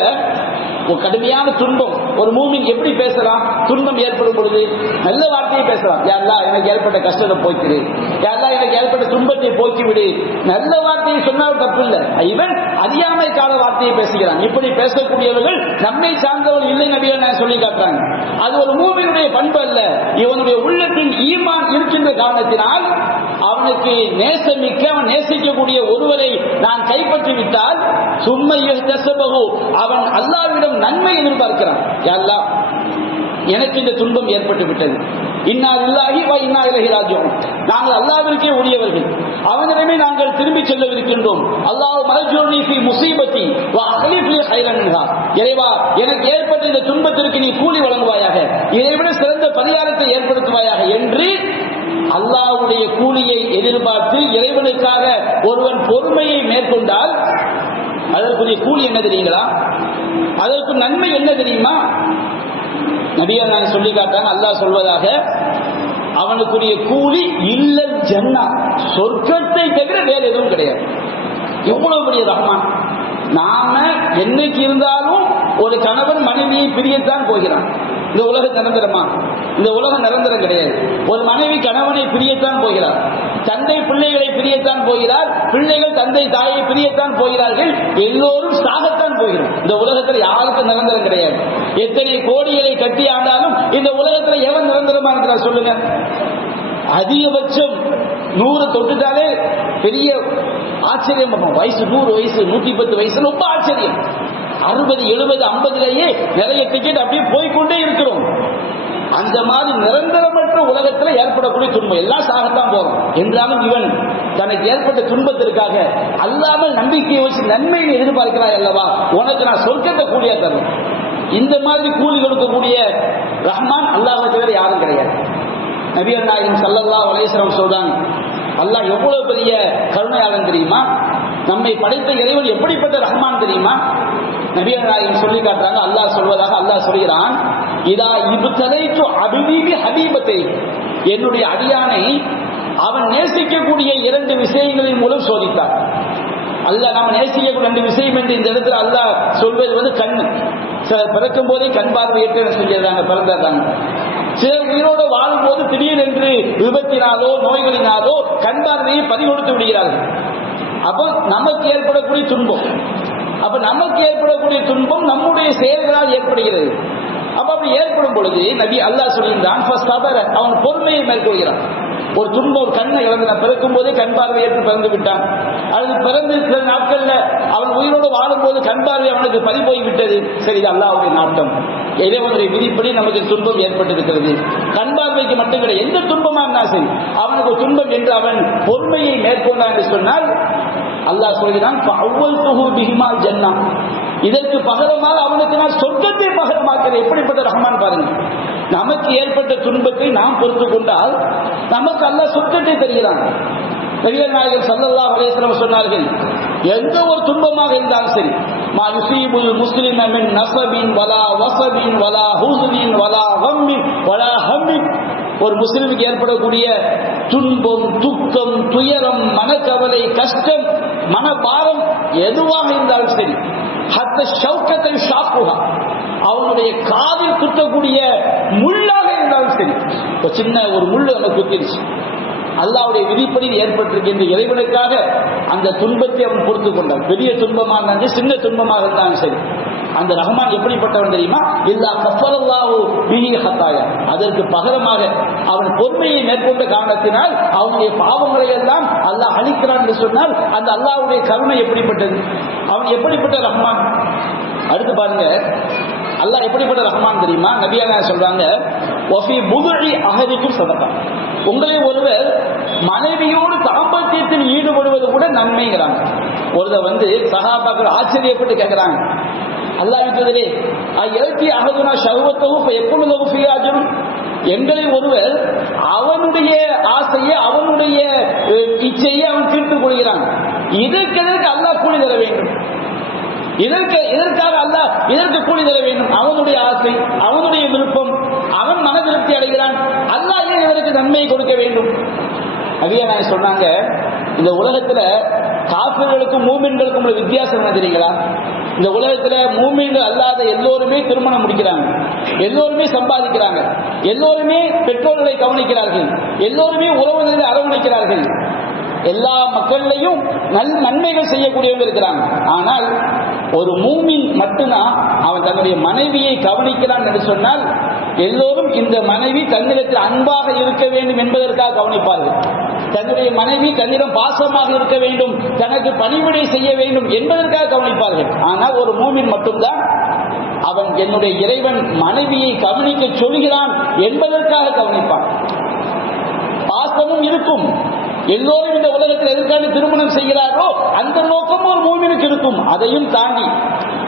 ஒரு கடுமையான துன்பம் ஒரு மூமின் எப்படி பேசலாம்? துன்பம் ஏற்படும் பொழுது நல்ல வார்த்தையை பேசலாம். யா அல்லாஹ் எனக்கு ஏற்பட்ட கஷ்டத்தை போக்கிடு, யா அல்லாஹ் எனக்கு ஏற்பட்ட துன்பத்தை போக்கிவிடு. நல்ல வார்த்தையை சொன்னால் தப்பு இல்லை. இவன் அறியாமை கால வார்த்தையை பேசுகிறான். இப்படி பேசக்கூடியவர்கள் நம்மை சார்ந்தவர்கள் இல்லை நபிகள் நான் சொல்லி காட்டுறாங்க. அது ஒரு மூமினுடைய பண்பு அல்ல. இவனுடைய உள்ளத்தில் ஈமான் இருக்கின்ற காரணத்தினால் அவனுக்கு நேசமிக்க, அவன் நேசிக்கக்கூடிய ஒருவரை நான் கைப்பற்றி விட்டால் அவன் அல்லாஹ்விடம் நன்மை எதிர்பார்க்கிறான். யா அல்லாஹ் எனக்கு இந்த துன்பம் ஏற்பட்டு விட்டது, இன்னா லில்லாஹி வ இன்னா இலைஹி ராஜிஊன். நாங்கள் அல்லாஹ்விற்கே உரியவர்கள், அவனிடமே நாங்கள் திரும்பி செல்லவிருக்கின்றோம். அல்லாஹ் மர்ஜூனி ஃபீ முஸீபத்தி வ அக்லிஃப் லி கைரன் மின்ஹா. இறைவா, எனக்கு ஏற்பட்ட இந்த துன்பத்திற்கு நீ கூலி வழங்குவாயாக, இதைவிட சிறந்த பரிகாரத்தை ஏற்படுத்துவாயாக என்று அல்லாஹ்வுடைய கூலியை எதிர்பார்த்து இறைவனுக்காக ஒருவன் பொறுமையை மேற்கொண்டால் அதற்குரிய கூலி என்ன தெரியுங்களா? அதற்கு நன்மை என்ன தெரியுமா? நபிகள் நான் சொல்லி காட்டாங்க, அல்லாஹ் சொல்வதாக, அவனுக்குரிய கூலி இல்லல் ஜன்னா, சொர்க்கத்தை தவிர வேற எதுவும் கிடையாது. எவ்வளவு பெரிய ரஹ்மான்! நாம என்னைக்கு இருந்தாலும் ஒரு கணவன் மனைவியை பிரியத்தான் போகிறான். இந்த உலகம் நிரந்தரமா? இந்த உலகம் நிரந்தரம் கிடையாது. ஒரு மனைவி கணவனை பிரியத்தான் போகிறார், தந்தை பிள்ளைகளை பிரியத்தான் போகிறார், பிள்ளைகள் தந்தை தாயை பிரியத்தான் போகிறார்கள், எல்லோரும் சாகத்தான் போகிறோம். இந்த உலகத்தில் யாருக்கும் நிரந்தரம் கிடையாது. எத்தனை கோடிகளை கட்டி ஆண்டாலும் இந்த உலகத்தில் எவன் நிரந்தரமா இருக்கிறார் சொல்லுங்க? அதிகபட்சம் 100 தொட்டுட்டாலே பெரிய ஆச்சரியம். வயசு 100 வயசு 110 வயசு ரொம்ப ஆச்சரியம். 60 70 50லேயே நிறைய டிக்கெட் அப்படியே போய்கொண்டே இருக்கிறோம். அந்த மாதிரி நிரந்தரமற்ற உலகத்தில் ஏற்படக்கூடிய துன்பம் எல்லாம் சாகத்தான் போறோம். என்றாலும் இவன் தனக்கு ஏற்பட்ட துன்பத்திற்காக அல்லாமல் நம்பிக்கையை வச்சு நன்மையை எதிர்பார்க்கிறாய் அல்லவா, உனக்கு நான் சொர்க்கத்தை கூலியா தருவேன். இந்த மாதிரி கூலி கொடுக்கக்கூடிய ரஹ்மான் அல்லாஹ்வை தவிர யாரும் கிடையாது. நபிகள் நாயகம் ஸல்லல்லாஹு அலைஹி வஸல்லம் சொல்றாங்க, அல்லாஹ் எவ்வளவு பெரிய கருணையாளன் தெரியுமா? நம்மை படைத்த இறைவன் எப்படிப்பட்ட ரஹ்மான் தெரியுமா? நபிகள் நாயகம் சொல்லி காட்டுறாங்க, அல்லாஹ் சொல்வதாக, அல்லாஹ் சொல்கிறான், இதா இப்தலைத்து அபிபி ஹபீபத்தை, என்னுடைய அடியானை அவன் நேசிக்கக்கூடிய 2 விஷயங்களின் மூலம் சோதித்தான். அல்லாஹ் நாம் நேசிக்கக்கூடிய 2 விஷயம் என்று இந்த இடத்துல அல்லாஹ் சொல்வது கண்ணு. பிறக்கும் போதே கண் பார்வையற்ற சொல்லிடுறாங்க, பிறந்தாங்க. சிலர் உயிரோடு வாழும் போது திடீரென்று விபத்தினாலோ நோய்களினாலோ கண் பார்வையை பறிகொடுத்து விடுகிறார்கள். அப்போ நமக்கு ஏற்படக்கூடிய துன்பம் நம்முடைய செயல்களால் ஏற்படுகிறது. அப்ப அப்படி ஏற்படும் பொழுது நபி அல்லாஹ் சொல்லியிருந்தான், அவன் பொறுமையை மேற்கொள்கிறான். ஒரு துன்பம், ஒரு கண்ணை இழந்து பிறக்கும் போதே கண் பார்வையற்று பிறந்து விட்டான், அல்லது பிறந்து சில நாட்கள்ல அவன் உயிரோடு வாழும் போது கண் பார்வை அவனுக்கு பறி போய்விட்டது. சரி, இது அல்லாஹ்வுடைய நாட்டம், இறைவனுடைய விதிப்படி நமக்கு துன்பம் ஏற்பட்டிருக்கிறது. கண் பார்வைக்கு மட்டும் கிடையாது, எந்த துன்பமா இருந்தாலும் சரி அவனுக்கு ஒரு துன்பம் என்று அவன் பொறுமையை மேற்கொண்டான் என்று சொன்னால் அல்லாஹ் சொல்கிறான், இதற்கு பகரமாக அவனுக்கு நான் சொர்க்கத்தை பகரமாக்கிறேன். எப்படிப்பட்ட ரஹ்மான் பாருங்க. நமக்கு ஏற்பட்ட துன்பத்தை நாம் பொறுத்து கொண்டால் நமக்கு அல்லாஹ் சொர்க்கத்தை தருகிறான். நபிகள் நாயகம் ஸல்லல்லாஹு அலைஹி வஸல்லம் சொன்னார்கள், எந்த ஒரு துன்பமாக இருந்தாலும் சரி, மா யுஸீபுல் முஸ்லிம மின் நஸபின் வலா வஸபின் வலா ஹுஸ்னின் வலா கம்மின் வலா ஹம்மின், ஒரு முஸ்லிமுக்கு ஏற்படக்கூடிய துன்பம், துக்கம், துயரம், மனக்கவலை, கஷ்டம், மனபாரம் எதுவாக இருந்தாலும் சரி, ஹத்த ஷௌகத்தை ஷாக்குஹா, அவனுடைய காதில் குத்தக்கூடிய முள்ளாக இருந்தாலும் சரி, ஒரு சின்ன ஒரு முள்ளு நம்ம குத்திருச்சு, அல்லாஹ்வுடைய விதிப்படி ஏற்பட்டிருக்கின்ற இறைவனுக்காக அந்த துன்பத்தை அவன் பொறுத்து கொண்டான். பெரிய துன்பமாக இருந்தாலும் சின்ன துன்பமாக இருந்தாலும் சரி, அந்த ரஹ்மான் எப்படிப்பட்டவன் தெரியுமா? இல்லா கஃபரல்லாஹு பிஹி ஹதாயா, அதற்கு பகரமாக அவன் பொறுமையை மேற்கொண்ட காரணத்தினால் அவனுடைய பாவங்களை எல்லாம் அல்லாஹ் அழிக்கிறான் என்று சொன்னால் அந்த அல்லாஹ்வுடைய கருணை எப்படிப்பட்டது, அவன் எப்படிப்பட்ட ரஹ்மான். அடுத்து பாருங்க, அல்லாஹ் எப்படிப்பட்ட ரஹ்மான் தெரியுமா? நபியா சொல்றாங்க, வஃபி புதுஇ அஹதிக்கும் சதகா, உங்களை ஒருவர் மனைவியோடு தாம்பத்தியத்தில் ஈடுபடுவது கூட நன்மைங்கிறாங்க. ஒருவர் சஹாபாக்கள் ஆச்சரியப்பட்டு கேட்கிறாங்க, அல்லாஹ்விட்டே எழுத்தி அகதுனா ஷஹ்வத்தஹு எப்பொழுது ஃபியாஜுன், எங்களை ஒருவர் அவனுடைய ஆசையை அவனுடைய இச்சையை அவன் தீர்த்துக் கொள்கிறான், இதற்கு அல்லாஹ் கூலி தர வேண்டும், இதற்காக அல்லாஹ் இதற்கு கூலி தர வேண்டும். அவனுடைய ஆசை, அவனுடைய விருப்பம், அவன் மன திருப்தி அடைகிறான், அல்லாஹ் ஏன் இதற்கு நன்மையை கொடுக்க வேண்டும்? அவியா சொன்னாங்க, இந்த உலகத்துல காஃபிர்களுக்கும் மூமின்களுக்கும் உள்ள வித்தியாசம் என்ன தெரியுங்களா? இந்த உலகத்துல மூமின்கள் அல்லாத எல்லோருமே திருமணம் முடிக்கிறாங்க, எல்லோருமே சம்பாதிக்கிறாங்க, எல்லோருமே பெற்றோர்களை கவனிக்கிறார்கள், எல்லோருமே உறவினர்களை அரவணைக்கிறார்கள், எல்லா மக்களிலையும் நன்மைகள் செய்யக்கூடியவங்க இருக்கிறாங்க. ஆனால் ஒரு மூமின் மட்டும்தான் அவன் தன்னுடைய மனைவியை கவனிக்கிறான் என்று சொன்னால் எல்லோரும் இந்த மனைவி தன்னிடத்தில் அன்பாக இருக்க வேண்டும் என்பதற்காக கவனிப்பார்கள், தன்னுடைய மனைவி தன்னிடம் பாசமாக இருக்க வேண்டும், தனக்கு பணிவிடை செய்ய வேண்டும் என்பதற்காக கவனிப்பார்கள். ஆனால் ஒரு மூமின் மட்டும்தான் அவன் என்னுடைய இறைவன் மனைவியை கவனிக்க சொல்கிறான் என்பதற்காக கவனிப்பான். பாசமும் இருக்கும், எல்லோரும் இந்த உலகத்தில் எதற்காக திருமணம் செய்கிறாரோ அந்த நோக்கம் ஒரு மூமினுக்கு இருக்கும். அதையும் தாண்டி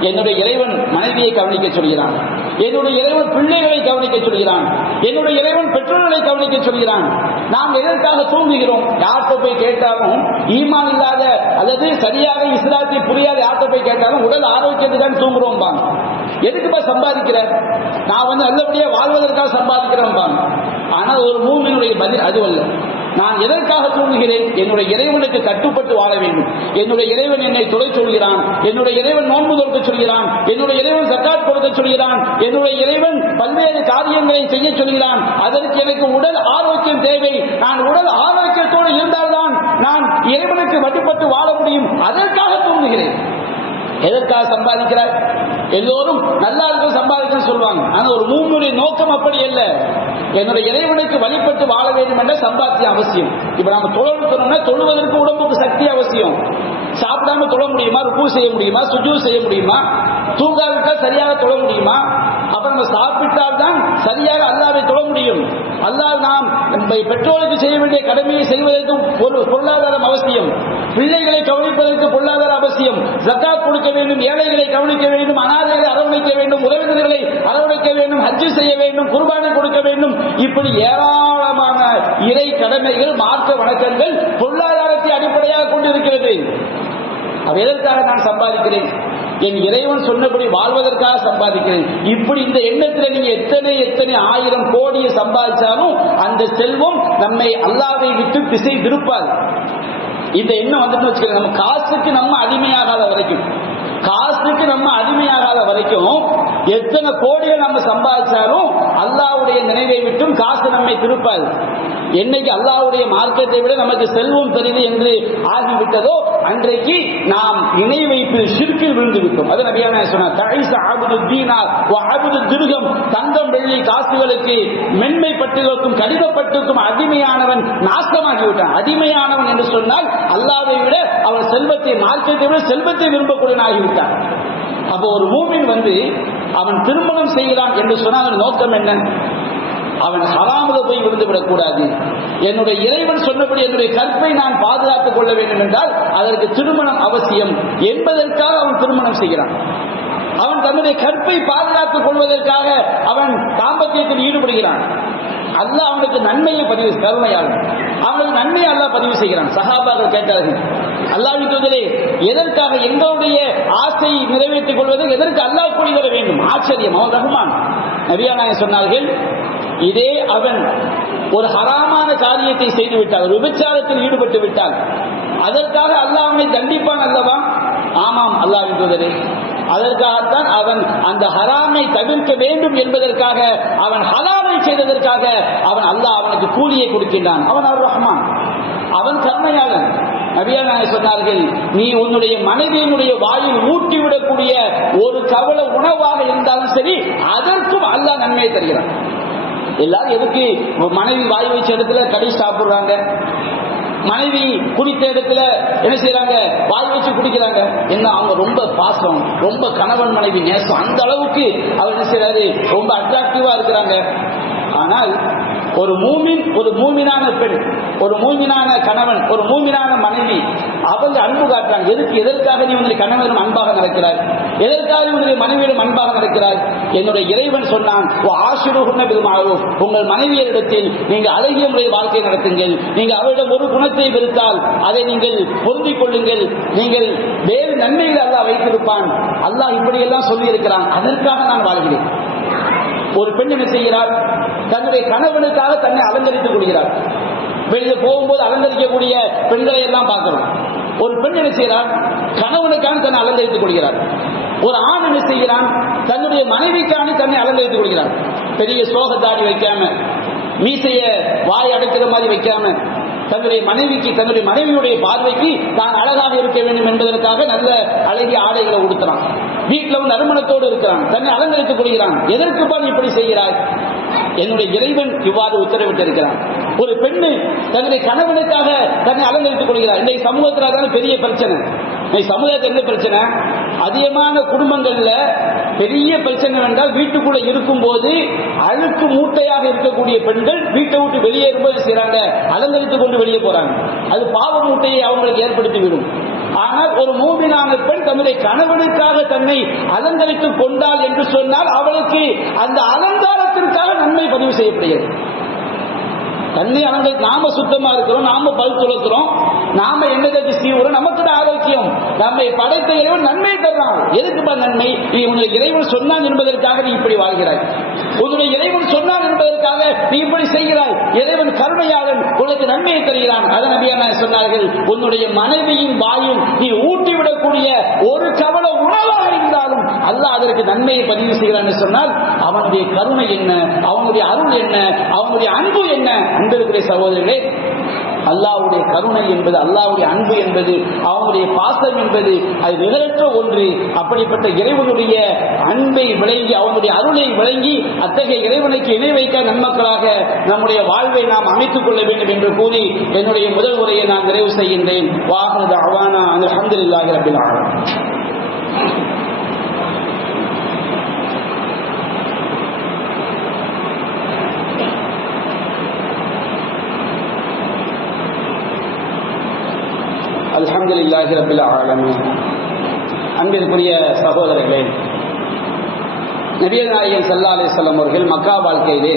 என்னுடைய இறைவன் மனைவியை கவனிக்க சொல்கிறான், என்னுடைய இறைவன் பிள்ளைகளை கவனிக்க சொல்கிறான், என்னுடைய இறைவன் பெற்றோர்களை கவனிக்க சொல்கிறான். நாம் எதற்காக தூங்குகிறோம்? யார்கிட்ட போய் கேட்டாலும் ஈமான் இல்லாத அல்லது சரியாக இஸ்லாத்தை புரியாத யார்கிட்ட போய் கேட்டாலும் உடல் ஆரோக்கியத்துக்காக தூங்குறோம் பாங்க. எதுக்குப்பா சம்பாதிக்கிற? நான் நல்லபடியா வாழ்வதற்காக சம்பாதிக்கிறேன் பாங்க. ஆனால் ஒரு மூமினுடைய பதில் அதுவல்ல. நான் எதற்காக தூங்குகிறேன்? என்னுடைய இறைவனுக்கு கட்டுப்பட்டு வாழ வேண்டும். என்னுடைய இறைவன் என்னை தொலை சொல்கிறான், என்னுடைய இறைவன் நோன்பு தொடுக்க சொல்கிறான், என்னுடைய இறைவன் ஜக்காத் கொடுக்க சொல்கிறான், என்னுடைய இறைவன் பல்வேறு காரியங்களை செய்ய சொல்கிறான். அதற்கு எனக்கு உடல் ஆரோக்கியம் தேவை. நான் உடல் ஆரோக்கியத்தோடு இருந்தால்தான் நான் இறைவனுக்கு வழிபட்டு வாழ முடியும். அதற்காக தூங்குகிறேன். எதற்காக சம்பாதிக்கிறார்? எல்லோரும் நல்லா இருக்க சம்பாதிக்க சொல்லுவாங்க. ஆனா ஒரு மூமினுடைய நோக்கம் அப்படி அல்ல. என்னுடைய இறைவனுக்கு வழிபட்டு வாழ வேண்டும் என்ற சம்பாத்தியம் அவசியம். இப்ப நாம தொழணும்னா தொழுவதற்கு உடம்புக்கு சக்தி அவசியம். சாப்பிடாம தொழ முடியுமா? ருக்கு செய்ய முடியுமா? சுஜூத் செய்ய முடியுமா? தூங்காவிட்டால் சரியாக தொழ முடியுமா? அப்ப நம்ம சாப்பிட்டால் தான் சரியாக அல்லாஹ்வை தொழ முடியும். அல்லாஹ் நாம் பெற்றோருக்கு செய்ய வேண்டிய கடமையை செய்வதற்கு பொருளாதாரம் அவசியம், பிள்ளைகளை கவனிப்பதற்கு பொருளாதார அவசியம், ஜக்காத் கொடுக்க வேண்டும், ஏழைகளை கவனிக்க வேண்டும், அனாதைகளை அரவணைக்க வேண்டும், உறவினர்களை அரவணைக்க வேண்டும், ஹஜ் செய்ய வேண்டும், குர்பானை கொடுக்க வேண்டும். இப்படி ஏராளமான இறை கடமைகள், மார்க்க வணக்கங்கள் பொருளாதாரத்தை அடிப்படையாக கொண்டிருக்கிறது. எதற்காக நான் சம்பாதிக்கிறேன்? என் இறைவன் சொன்னபடி வாழ்வதற்காக சம்பாதிக்கிறேன். இப்படி இந்த எண்ணத்தில் நீங்க எத்தனை ஆயிரம் கோடியை சம்பாதிச்சாலும் அந்த செல்வம் நம்மை அல்லாஹ்வை விட்டு திசை திருப்பாது. இந்த எண்ணம் வந்துட்டு வச்சுக்கோங்க. நம்ம காசுக்கு நம்ம அடிமையாகாத வரைக்கும் எத்தனை கோடிகள் நம்ம சம்பாதிச்சாலும் அல்லாஹ்வுடைய நினைவை விட்டும் காசு நம்மை திருப்பாது. என்னைக்கு அல்லாஹ்வுடைய மார்க்கத்தை விட நமக்கு செல்வம் பெரிது என்று ஆகிவிட்டதோ அன்றைக்கு நாம் இணை வைப்பு ஷிர்கில் விழுந்து விட்டோம். அது நபியான சொன்னார், தஈஸ அப்து தீனார் வ அப்து திர்ஹம், தங்கம் வெள்ளி காசுகளுக்கு மென்மைப்பட்டுக்கும் கடிதப்பட்டுக்கும் அடிமையானவன் நாசமாகி விட்டான். அடிமையானவன் என்று சொன்னால் அல்லாஹ்வை விட அவன் செல்வத்தை, மார்க்கத்தை விட செல்வத்தை விரும்பக்கூடியவன் ஆகிவிட்டான். அப்போ ஒரு மூமின் அவன் திருமணம் செய்கிறான் என்று சொன்னால் நோக்கம் என்ன? அவன் ஹராமுல போய் விழுந்து விடக்கூடாது. என்னுடைய இறைவன் சொன்னபடி என்னுடைய கற்பை நான் பாதுகாத்துக் கொள்ள வேண்டும் என்றால் அதற்கு திருமணம் அவசியம் என்பதற்காக அவன் திருமணம் செய்கிறான். அவன் தன்னுடைய கற்பை பாதுகாத்துக் கொள்வதற்காக அவன் தாம்பத்தியத்தில் ஈடுபடுகிறான். அல்லாஹ் அவனுக்கு நன்மையை பதிவு, கருணையாளன் அவனுக்கு நன்மையை அல்லாஹ் பதிவு செய்கிறான். சஹாபாக்கள் கேட்டார்கள், அல்லாஹ்வின் தூதரே, எதற்காக எங்களுடைய ஆசையை நிறைவேற்றிக் கொள்வதற்கு எதற்கு அல்லாஹ் கூலி தர வேண்டும்? ஆச்சரியம். அவன் ரஹ்மான். நபியா நாயகம் சொன்னார்கள், இதே அவன் ஒரு ஹராமான காரியத்தை செய்து விட்டால், ஒரு விபச்சாரத்தில் ஈடுபட்டு விட்டால் அதற்காக அல்லாஹ் அவனை தண்டிப்பான் அல்லவா? ஆமாம் அல்லாஹ்வின் தூதரே, அதற்காகத்தான் அவன் அந்த ஹராமை தவிர்க்க வேண்டும் என்பதற்காக, அவன் ஹலாலை செய்ததற்காக அவன் அல்லாஹ் அவனுக்கு கூலியை கொடுக்கின்றான். அவன் அர் ரஹ்மான், அவன் கருணையாளன். நபியா நாயகம் சொன்னார்கள், நீ உன்னுடைய மனைவியினுடைய வாயில் ஊட்டிவிடக்கூடிய ஒரு கவலை உணவாக இருந்தாலும் சரி, அதற்கும் அல்லாஹ் நன்மையை தருகிறான். எல்லாரும் எதுக்கு மனைவி வாய் வச்ச இடத்துல கடி சாப்பிடுறாங்க, மனைவி குடித்த இடத்துல என்ன செய்யறாங்க, வாய் வச்சு குடிக்கிறாங்க? என்ன, அவங்க ரொம்ப பாசம், ரொம்ப கணவன் மனைவி நேசம், அந்த அளவுக்கு அவர் என்ன செய்யறாரு, ரொம்ப அட்ராக்டிவா இருக்கிறாங்க. ஆனால் ஒரு மூமின், ஒரு மூமினான பெண், ஒரு மூமினான கணவன், ஒரு மூமினான மனைவி, அவங்க அன்பு காட்டுறாங்க. எதற்காக நீ உன்னுடைய கணவனும் அன்பாக நடக்கிறாய்? எதற்காக உன்னுடைய மனைவியிடம் அன்பாக நடக்கிறாய்? என்னுடைய இறைவன் சொன்னான், உங்கள் மனைவியரிடத்தில் நீங்கள் அழகிய முறை வாழ்க்கை நடத்துங்கள். நீங்கள் அவரிடம் ஒரு குணத்தை வெறுத்தால் அதை நீங்கள் பொருந்திக் கொள்ளுங்கள். நீங்கள் வேறு நன்மைகளை அல்லாஹ் வைத்திருப்பான். அல்லாஹ் இப்படியெல்லாம் சொல்லி இருக்கிறான். அதற்காக நான் வாழ்கிறேன். ஒரு பெண் என்ன செய்கிறார்? தன்னுடைய கணவனுக்காக தன்னை அலங்கரித்துக் கொள்கிறார். வெளியே போகும்போது அலங்கரிக்கக்கூடிய பெண்களை எல்லாம் பார்க்கிறோம். ஒரு பெண் என்ன செய்கிறார்? கணவனுக்காக தன்னை அலங்கரித்துக் கொள்கிறார். ஒரு ஆண் என்ன செய்கிறான்? தன்னுடைய மனைவிக்கான தன்னை அலங்கரித்துக் கொள்கிறார். பெரிய சோகத்தாடி வைக்காம, மீசைய வாய் அடைக்கிற மாதிரி வைக்காம, தன்னுடைய மனைவிக்கு, தன்னுடைய மனைவியுடைய பார்வைக்கு தான் அழகாக இருக்க வேண்டும் என்பதற்காக நல்ல அழகிய ஆடைகளை உடுத்துறான். வீட்டில் நறுமணத்தோடு இருக்கிறான், தன்னை அலங்கரித்துக் கொள்கிறான். எதற்கு பால் இப்படி செய்கிறாய்? என்னுடைய இறைவன் இவ்வாறு உத்தரவிட்டு இருக்கிறான். ஒரு பெண்ணு தன்னுடைய கணவனுக்காக தன்னை அலங்கரித்துக் கொள்கிறார். இன்றைய சமூகத்தில் தான் பெரிய பிரச்சனை. சமுதாயத்தில் என்ன பிரச்சனை? அதிகமான குடும்பங்கள்ல பெரிய பிரச்சனை என்றால், வீட்டுக்குள்ள இருக்கும் போது அழுக்கு மூட்டையாக இருக்கக்கூடிய பெண்கள் வீட்டை விட்டு வெளியேறும்போது செய்யறாங்க, அலங்கரித்துக் கொண்டு வெளியே போறாங்க. அது பாவ மூட்டையை அவங்களுக்கு ஏற்படுத்திவிடும். ஆனால் ஒரு மூமினான பெண் தன்னுடைய கணவனுக்காக தன்னை அலங்கரித்துக் கொண்டாள் என்று சொன்னால் அவளுக்கு அந்த அலங்காரத்திற்காக நன்மை பதிவு செய்யப்படுகிறது. தன்னை அலங்கரி, நாம சுத்தமா இருக்கிறோம், நாம பல் துளக்கிறோம், நாம எண்ணத்தை சீவுறோம், நமக்கு ஆரோக்கியம். நம்மை படைத்த இறைவன் நன்மை தர்றான். எதுக்குப்பா நன்மை? நீ உன்னுடைய இறைவன் சொன்னான் என்பதற்காக நீ இப்படி வாழ்கிறாய். உன்னுடைய இறைவன் சொன்னான் என்பதற்காக நீ இப்படி செய்கிறாய். இறைவன் கருணையாளன், உனக்கு நன்மையை தருகிறான். அதன் நபியான சொன்னார்கள், உன்னுடைய மனைவியின் வாயில் நீ ஊட்டிவிடக்கூடிய ஒரு கவல உணவாக இருந்தாலும் அல்லாஹ் அதற்கு நன்மையை பதிவு செய்கிறான் சொன்னால் அவனுடைய கருணை என்ன, அவனுடைய அருள் என்ன, அவனுடைய அன்பு என்ன? அன்பிற்குரிய சகோதரர்களே, அல்லாஹ்வுடைய கருணை என்பது, அல்லாஹ்வுடைய அன்பு என்பது, அவனுடைய பாசம் என்பது அது நிகரற்ற ஒன்று. அப்படிப்பட்ட இறைவனுடைய அன்பை விளங்கி, அவனுடைய அருளை விளங்கி அத்தகைய இறைவனுக்கு இணை வைக்க நன்மக்களாக நம்முடைய வாழ்வை நாம் அமைத்துக் கொள்ள வேண்டும் என்று கூறி என்னுடைய முதல் உரையை நான் நிறைவு செய்கின்றேன். வாஹிரு தஅவானா அல்ஹம்துலில்லாஹி ரப்பில் ஆலமீன். அல்ஹம்துலில்லாஹி ரப்பில் ஆலமீன். அன்பிற்குரிய சகோதரர்களே, நபிகள் நாயகம் ஸல்லல்லாஹு அலைஹி வஸல்லம் அவர்கள் மக்கா வாழ்க்கையிலே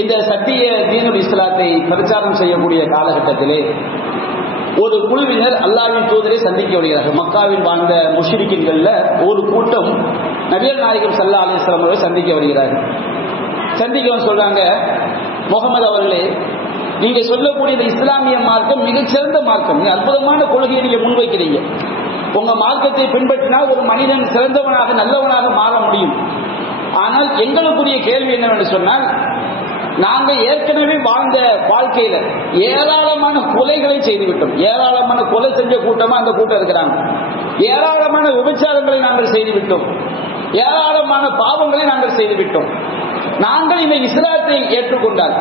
இந்த சத்திய தீனுல் இஸ்லாத்தை பிரச்சாரம் செய்யக்கூடிய காலகட்டத்திலே ஒரு குழுவினர் அல்லாஹ்வின் தூதர் சகோதரை சந்திக்க வருகிறார்கள். மக்காவில் வாழ்ந்த முஷ்ரிக்கீன்கள்ல ஒரு கூட்டம் நபிகள் நாயகம் ஸல்லல்லாஹு அலைஹி வஸல்லம் அவர்களை சந்திக்க வருகிறார்கள். சந்திக்க சொல்றாங்க, முகமது அவர்களே, நீங்க சொல்லக்கூடிய இந்த இஸ்லாமிய மார்க்கம் மிகச்சிறந்த மார்க்கம், நீங்க அற்புதமான கொள்கையை நீங்க முன்வைக்கிறீங்க. உங்க மார்க்கத்தை பின்பற்றினால் ஒரு மனிதன் சிறந்தவனாக நல்லவனாக மாற முடியும். ஆனால் எங்களுக்குரிய கேள்வி என்னவென்று சொன்னால், நாங்க ஏற்கனவே வாழ்ந்த வாழ்க்கையில ஏராளமான கொலைகளை செய்துவிட்டோம். ஏராளமான கொலை செஞ்ச கூட்டமா அந்த கூட்டம் இருக்கிறாங்க. ஏராளமான விபச்சாரங்களை நாங்கள் செய்துவிட்டோம். ஏராளமான பாவங்களை நாங்கள் செய்துவிட்டோம். நாங்கள் இந்த இஸ்லாத்தை ஏற்றுக்கொண்டால்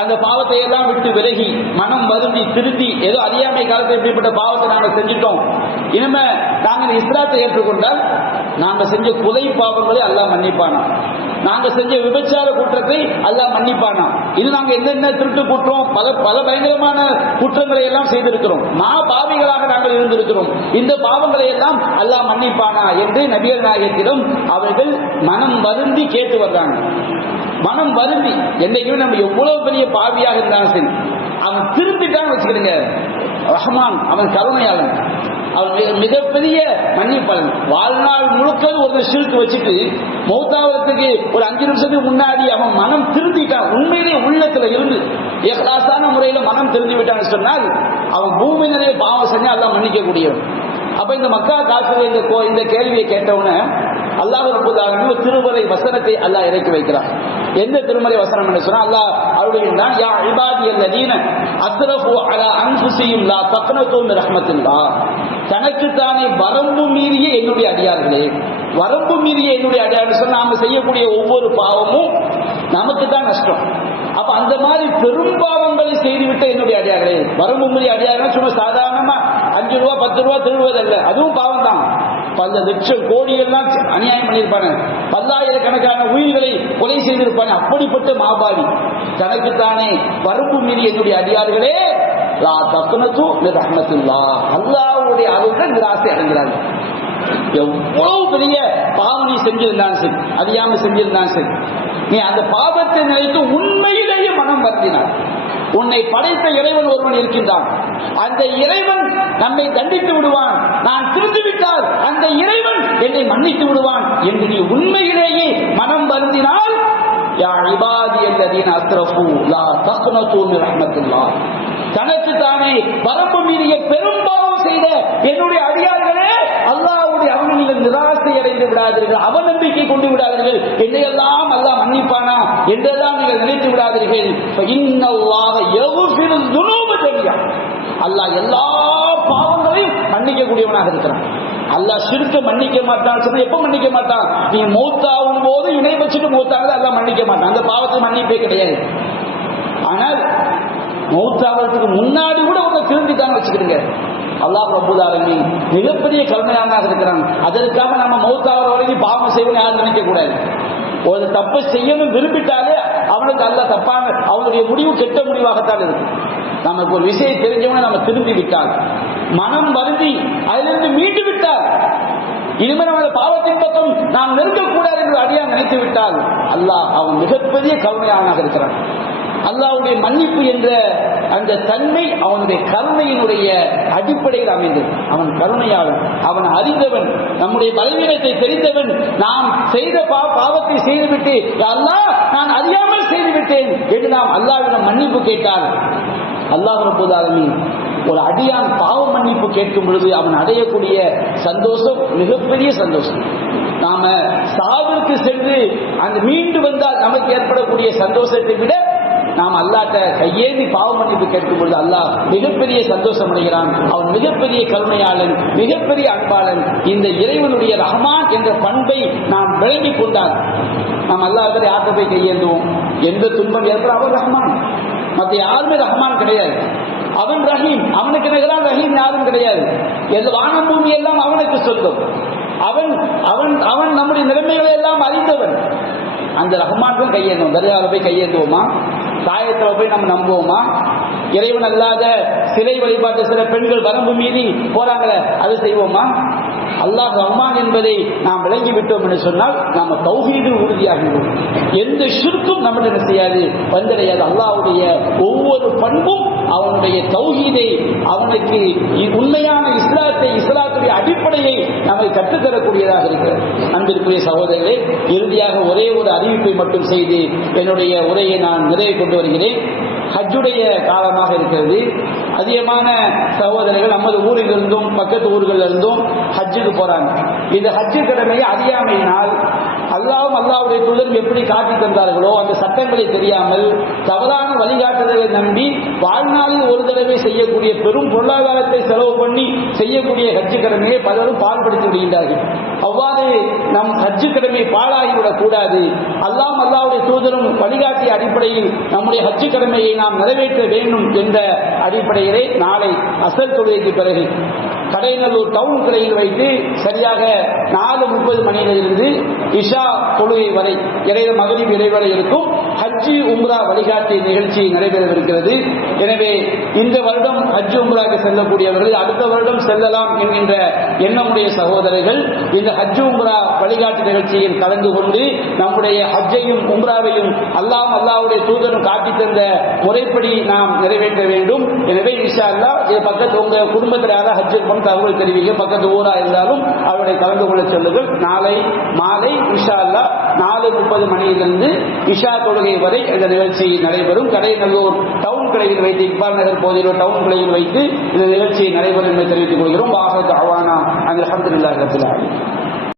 அந்த பாவத்தை எல்லாம் விட்டு விலகி மனம் வருந்தி திருந்தி, ஏதோ அறியாமை காலத்தில் இப்படிப்பட்ட பாவத்தை நாங்கள் செஞ்சிட்டோம், இனிமே நாங்கள் இஸ்லாத்தை ஏற்றுக்கொண்டால் நாங்க செஞ்ச கொலை பாவங்களை அல்லாஹ் மன்னிப்பானா, நாங்க செஞ்ச விபச்சார குற்றத்தை அல்லாஹ் மன்னிப்பானா, இது நாங்க என்னென்ன திருட்டு குற்றம் பல பயங்கரமான குற்றங்களை எல்லாம் செய்திருக்கிறோம், பாவிகளாக நாங்கள் இருந்திருக்கிறோம், இந்த பாவங்களை எல்லாம் அல்லாஹ் மன்னிப்பானா என்று நபிகள் நாயகத்திடம் அவர்கள் மனம் வருந்தி கேட்டு வர்றாங்க. மனம் வருந்தி, என்னைக்குமே நம்ம எவ்வளவு பெரிய பாவியாக இருந்தாலும் சரி, அவன் திரும்பிட்டான்னு வச்சுக்கிடுங்க, ரஹ்மான் அவன் கருணையாளன், அவன் மிகப்பெரிய மன்னிப்பாளன். வாழ்நாள் முழுக்க ஒரு ஷிர்க் வச்சுட்டு மௌத்தாவதுக்கு ஒரு 5 நிமிஷத்துக்கு முன்னாடி அவன் மனம் திருந்திட்டான், உண்மையிலேயே உள்ளத்துல இருந்து இஹ்லாஸான முறையில மனம் திருந்தி விட்டான்னு சொன்னால் அவன் பூமி நிறைய பாவம் செஞ்சா அல்லாஹ் மன்னிக்க கூடியவன். அப்ப இந்த மக்கா காஃபிர் இந்த கேள்வியை கேட்டவுடனே அல்லாஹ் ரப்பல் ஆலமீன் ஒரு திருமறை வசனத்தை அல்லாஹ் இறக்கி வைக்கிறார். எந்த திருமறை வசனம் என்று சொன்னா, அல்லாஹ் அருளுகின்றான், யா இபாதியல்லதீன அஸ்ரஃபு அலா அன்ஃபுஸிஹிம் லா தக்னது மின் ரஹ்மத்தில்லாஹ். தனக்குத்தானே வரம்பு மீறிய என்னுடைய அடியார்களே, வரம்பு மீறிய என்னுடைய அடியார்கள் சொன்னா நாம செய்யக்கூடிய ஒவ்வொரு பாவமும் நமக்கு தான் நஷ்டம். அப்ப அந்த மாதிரி பெரும்பாவங்களை செய்துவிட்ட என்னுடைய அடியார்களே, வரம்பு மீறிய அடியார்கள் சும்மா சாதாரணமா 5 ரூபா 10 ரூபா திருடுவதல்ல, அதுவும் பாவம் தான். பல லட்சம் கோடியெல்லாம் அநியாயம் பண்ணியிருப்பாங்க, பல்லாயிரக்கணக்கான உயிர்களை கொலை செய்திருப்பாங்க. அப்படிப்பட்ட மாபாவி தனக்குத்தானே வரம்பு மீறி என்னுடைய அடியார்களே லா தக்னது மின் ரஹ்மத்தில்லாஹ், அல்லாஹ்வுடைய அருளுடன் நிராசை அடைகிறார்கள். எவ்வளவு பெரிய பாவம் நீ செஞ்சிருந்தான் சரி, அறியாம செஞ்சிருந்தான் சரி, நீ அந்த பாவத்தை நினைத்து உண்மையிலேயே மனம் வருந்தினார். உன்னை படைத்த இறைவன் ஒருவன் இருக்கின்றான், அந்த இறைவன் நம்மை தண்டித்து விடுவான், நான் திருந்துவிட்டால் அந்த இறைவன் என்னை மன்னித்து விடுவான் என்று நீ உண்மையிலேயே மனம் வருந்தினால், யா இபாதியல்லதீன அஸ்ரஃபு லா தக்னது மின் ரஹ்மத்தில்லாஹ், தனக்கு தானே வரம்பு மீறிய பெரும்பாவம் செய்த என்னுடைய அடியார்களே, அல்லாஹ்வுடைய அவனை நீங்கள் நிராசை அடைந்து விடாதீர்கள், அவநம்பிக்கை கொண்டு விடாதீர்கள், என்னையெல்லாம் அல்லாஹ் மன்னிப்பானா என்றெல்லாம் நீங்கள் நினைத்து விடாதீர்கள். இன்னல்லாஹ யக்ஃபிரு ذுனூப ஜமீஆ, அல்லாஹ் எல்லா பாவங்களையும் மன்னிக்கக்கூடியவனாக இருக்கிறான். அல்லாஹ் ஷிர்க்க மன்னிக்க மாட்டான் சொன்னா எப்ப மன்னிக்க மாட்டான், நீ மௌத்தாகும் போது இணை வச்சுட்டு மௌத்தாக அல்லாஹ் மன்னிக்க மாட்டான், அந்த பாவத்தை மன்னிப்பே கிடையாது. ஆனால் மௌத்தாவதுக்கு முன்னாடி கூட உங்க திருந்திட்டாங்க வச்சுக்கிடுங்க, அல்லாஹ் ரப்பல் ஆலமீன் மிகப்பெரிய கருணையாளனாக இருக்கிறான். அதற்காக நம்ம மௌத்தாவர வரைக்கும் பாவம் செய்யணும் யாரும் நினைக்க கூடாது. ஒரு தப்பு செய்யணும் விரும்பிட்டாலே அவனுக்கு அல்லாஹ் தப்பான அவனுடைய முடிவு கெட்ட முடிவாகத்தான் இருக்கும். நமக்கு ஒரு விஷயம் தெரிஞ்சவன நம்ம திரும்பி விட்டால், மனம் வருந்தி அதிலிருந்து மீண்டு விட்டால், இனிமேல் நம்ம பாவத்தின் பக்கம் நாம் நெருங்கக்கூடாது என்று அடியா நினைத்து விட்டால் அல்லாஹ் அவன் மிகப்பெரிய கருணையாளனாக இருக்கிறான். அல்லாஹ்வுடைய மன்னிப்பு என்ற அந்த தன்மை அவனுடைய கருணையினுடைய அடிப்படையில் அமைந்தது. அவன் கருணையாளன், அவன் அறிந்தவன், நம்முடைய பலவீனத்தை தெரிந்தவன். நாம் செய்த பாவத்தை செய்துவிட்டு அல்லாஹ் நான் அறியாமல் செய்துவிட்டேன் என்று நாம் அல்லாஹ்விடம் மன்னிப்பு கேட்டால், அல்லாஹ் ரப்பல் ஆலமீன் ஒரு அடியான் பாவ மன்னிப்பு கேட்கும் பொழுது அவன் அடையக்கூடிய சந்தோஷம் மிகப்பெரிய சந்தோஷம். நாம சாவிற்கு சென்று அந்த மீண்டு வந்தால் நமக்கு ஏற்படக்கூடிய சந்தோஷத்தை விட நாம் அல்லாஹ்ட்ட கையேந்தி பாவ மன்னிப்பு கேட்கும் பொழுது அல்லாஹ் மிகப்பெரிய சந்தோஷம் அடைகிறான். அவன் மிகப்பெரிய கருணையாளன், மிகப்பெரிய அன்பாளன். இந்த இறைவனுடைய ரஹ்மான் என்ற பண்பை நாம் விளங்கிக் கொண்டால் நாம் அல்லாஹ்விட யார்கிட்ட போய் கையேந்துவோம்? எந்த துன்பம் ஏற்பட அவன் ரஹ்மான், மற்ற யாருமே ரஹ்மான் கிடையாது. அவன் ரஹீம், அவனுக்கு நிகரான ரஹீம் யாரும் கிடையாது. வானம் பூமி எல்லாம் அவனுக்கு சொந்தம். அவன் அவன் அவன் நம்முடைய நிலைமைகளை எல்லாம் அறிந்தவன். அந்த ரஹ்மான் கையேந்துவோம். தர்காவில் போய் கையேந்துவோமா? தாயத்துல போய் நம்ம நம்புவோமா? இறைவன் அல்லாத சிலை வழிபாட்டு சில பெண்கள் வரம்பு மீறி போறாங்களே, அது செய்வோமா? அல்லாஹ் ரஹ்மான் என்பதை நாம் விளங்கி விட்டோம் என்று சொன்னால் நாம தௌஹீதில் உறுதியாகிறோம். எந்த ஷிர்க்கும் நம்மள என்ன செய்யாது, வந்தடையாது. அல்லாஹ்வுடைய ஒவ்வொரு பண்பும் அவனுடைய தௌஹீதை, அவனுக்கு உண்மையான இஸ்லாத்தை அடிப்படையை நமக்கு கற்றுத்தரக்கூடியதாக இருக்கிறது. அன்பிற்குரிய சகோதரர்களே, இறுதியாக ஒரே ஒரு அறிவிப்பை மட்டும் செய்து என்னுடைய உரையை நான் நிறைவு கொண்டு வருகிறேன். ஹஜ்ஜுடைய காலமாக இருக்கிறது. அதிகமான சகோதரர்கள் நமது ஊரில் இருந்தும் பக்கத்து ஊர்களில் இருந்தும் ஹஜ்ஜுக்கு போறாங்க. இந்த ஹஜ்ஜு கடமையை அறியாமையினால் அல்லாஹ்வும் அல்லாஹ்வுடைய தூதரும் எப்படி காட்டி தந்தார்களோ அந்த சட்டங்களை தெரியாமல் தவறான வழிகாட்டுதலை நம்பி வாழ்நாளில் ஒரு தடவை செய்யக்கூடிய பெரும் பொருளாதாரத்தை செலவு பண்ணி செய்யக்கூடிய ஹஜ்ஜு கடமையை பலரும் பால்படுத்தி விடுகின்றார்கள். அவ்வாறு நம் ஹஜ்ஜு கடமை பாழாகிவிடக் கூடாது. அல்லாஹ்வும் அல்லாஹ்வுடைய தூதரும் வழிகாட்டிய அடிப்படையில் நம்முடைய ஹஜ்ஜு கடமையை நாம் நிறைவேற்ற வேண்டும் என்ற அடிப்படையிலே நாளை அசர் தொழுகைக்கு பிறகு கடைநல்லூர் டவுன் கிளையில் வைத்து சரியாக 4:30 மணியிலிருந்து இஷா தொழுகை வரை இறைய மகரிப் இடைவெளி இருக்கும் ஹஜ்ஜி உம்ரா வழிகாட்டி நிகழ்ச்சி நடைபெறவிருக்கிறது. எனவே இந்த வருடம் ஹஜ் உம்ராக்கு செல்லக்கூடியவர்கள் அடுத்த வருடம் செல்லலாம் என்கின்ற எண்ணமுடைய சகோதரர்கள் இந்த ஹஜ் உம்ரா வழிகாட்டு நிகழ்ச்சியில் கலந்து கொண்டு நம்முடைய ஹஜ்ஜையும் உம்ராவையும் அல்லாஹ்வுடைய தூதரும் காட்டி தந்த முறைப்படி நாம் நிறைவேற்ற வேண்டும். எனவே இன்ஷா அல்லாஹ் இது பக்கத்து உங்க குடும்பத்தில் யாராவது ஹஜ் தகவல் தெரிவிக்க பக்கத்து ஊரா இருந்தாலும் அவர்களை கலந்து கொள்ள சொல்லுங்கள். நாளை மாலை இன்ஷா அல்லாஹ் 4:30 மணியிலிருந்து இஷா தொழுகை வரை இந்த நிகழ்ச்சி நடைபெறும். கடைநல்லூர் டவுன் கிளையில் வைத்து இக்பால் நகர் பகுதியில் டவுன் கிளையில் வைத்து இந்த நிகழ்ச்சி நடைபெறும் என்று தெரிவித்துக் கொள்கிறோம். வாஹத் அவானா அல்ஹம்துலில்லாஹி ரப்பில் ஆலமீன்.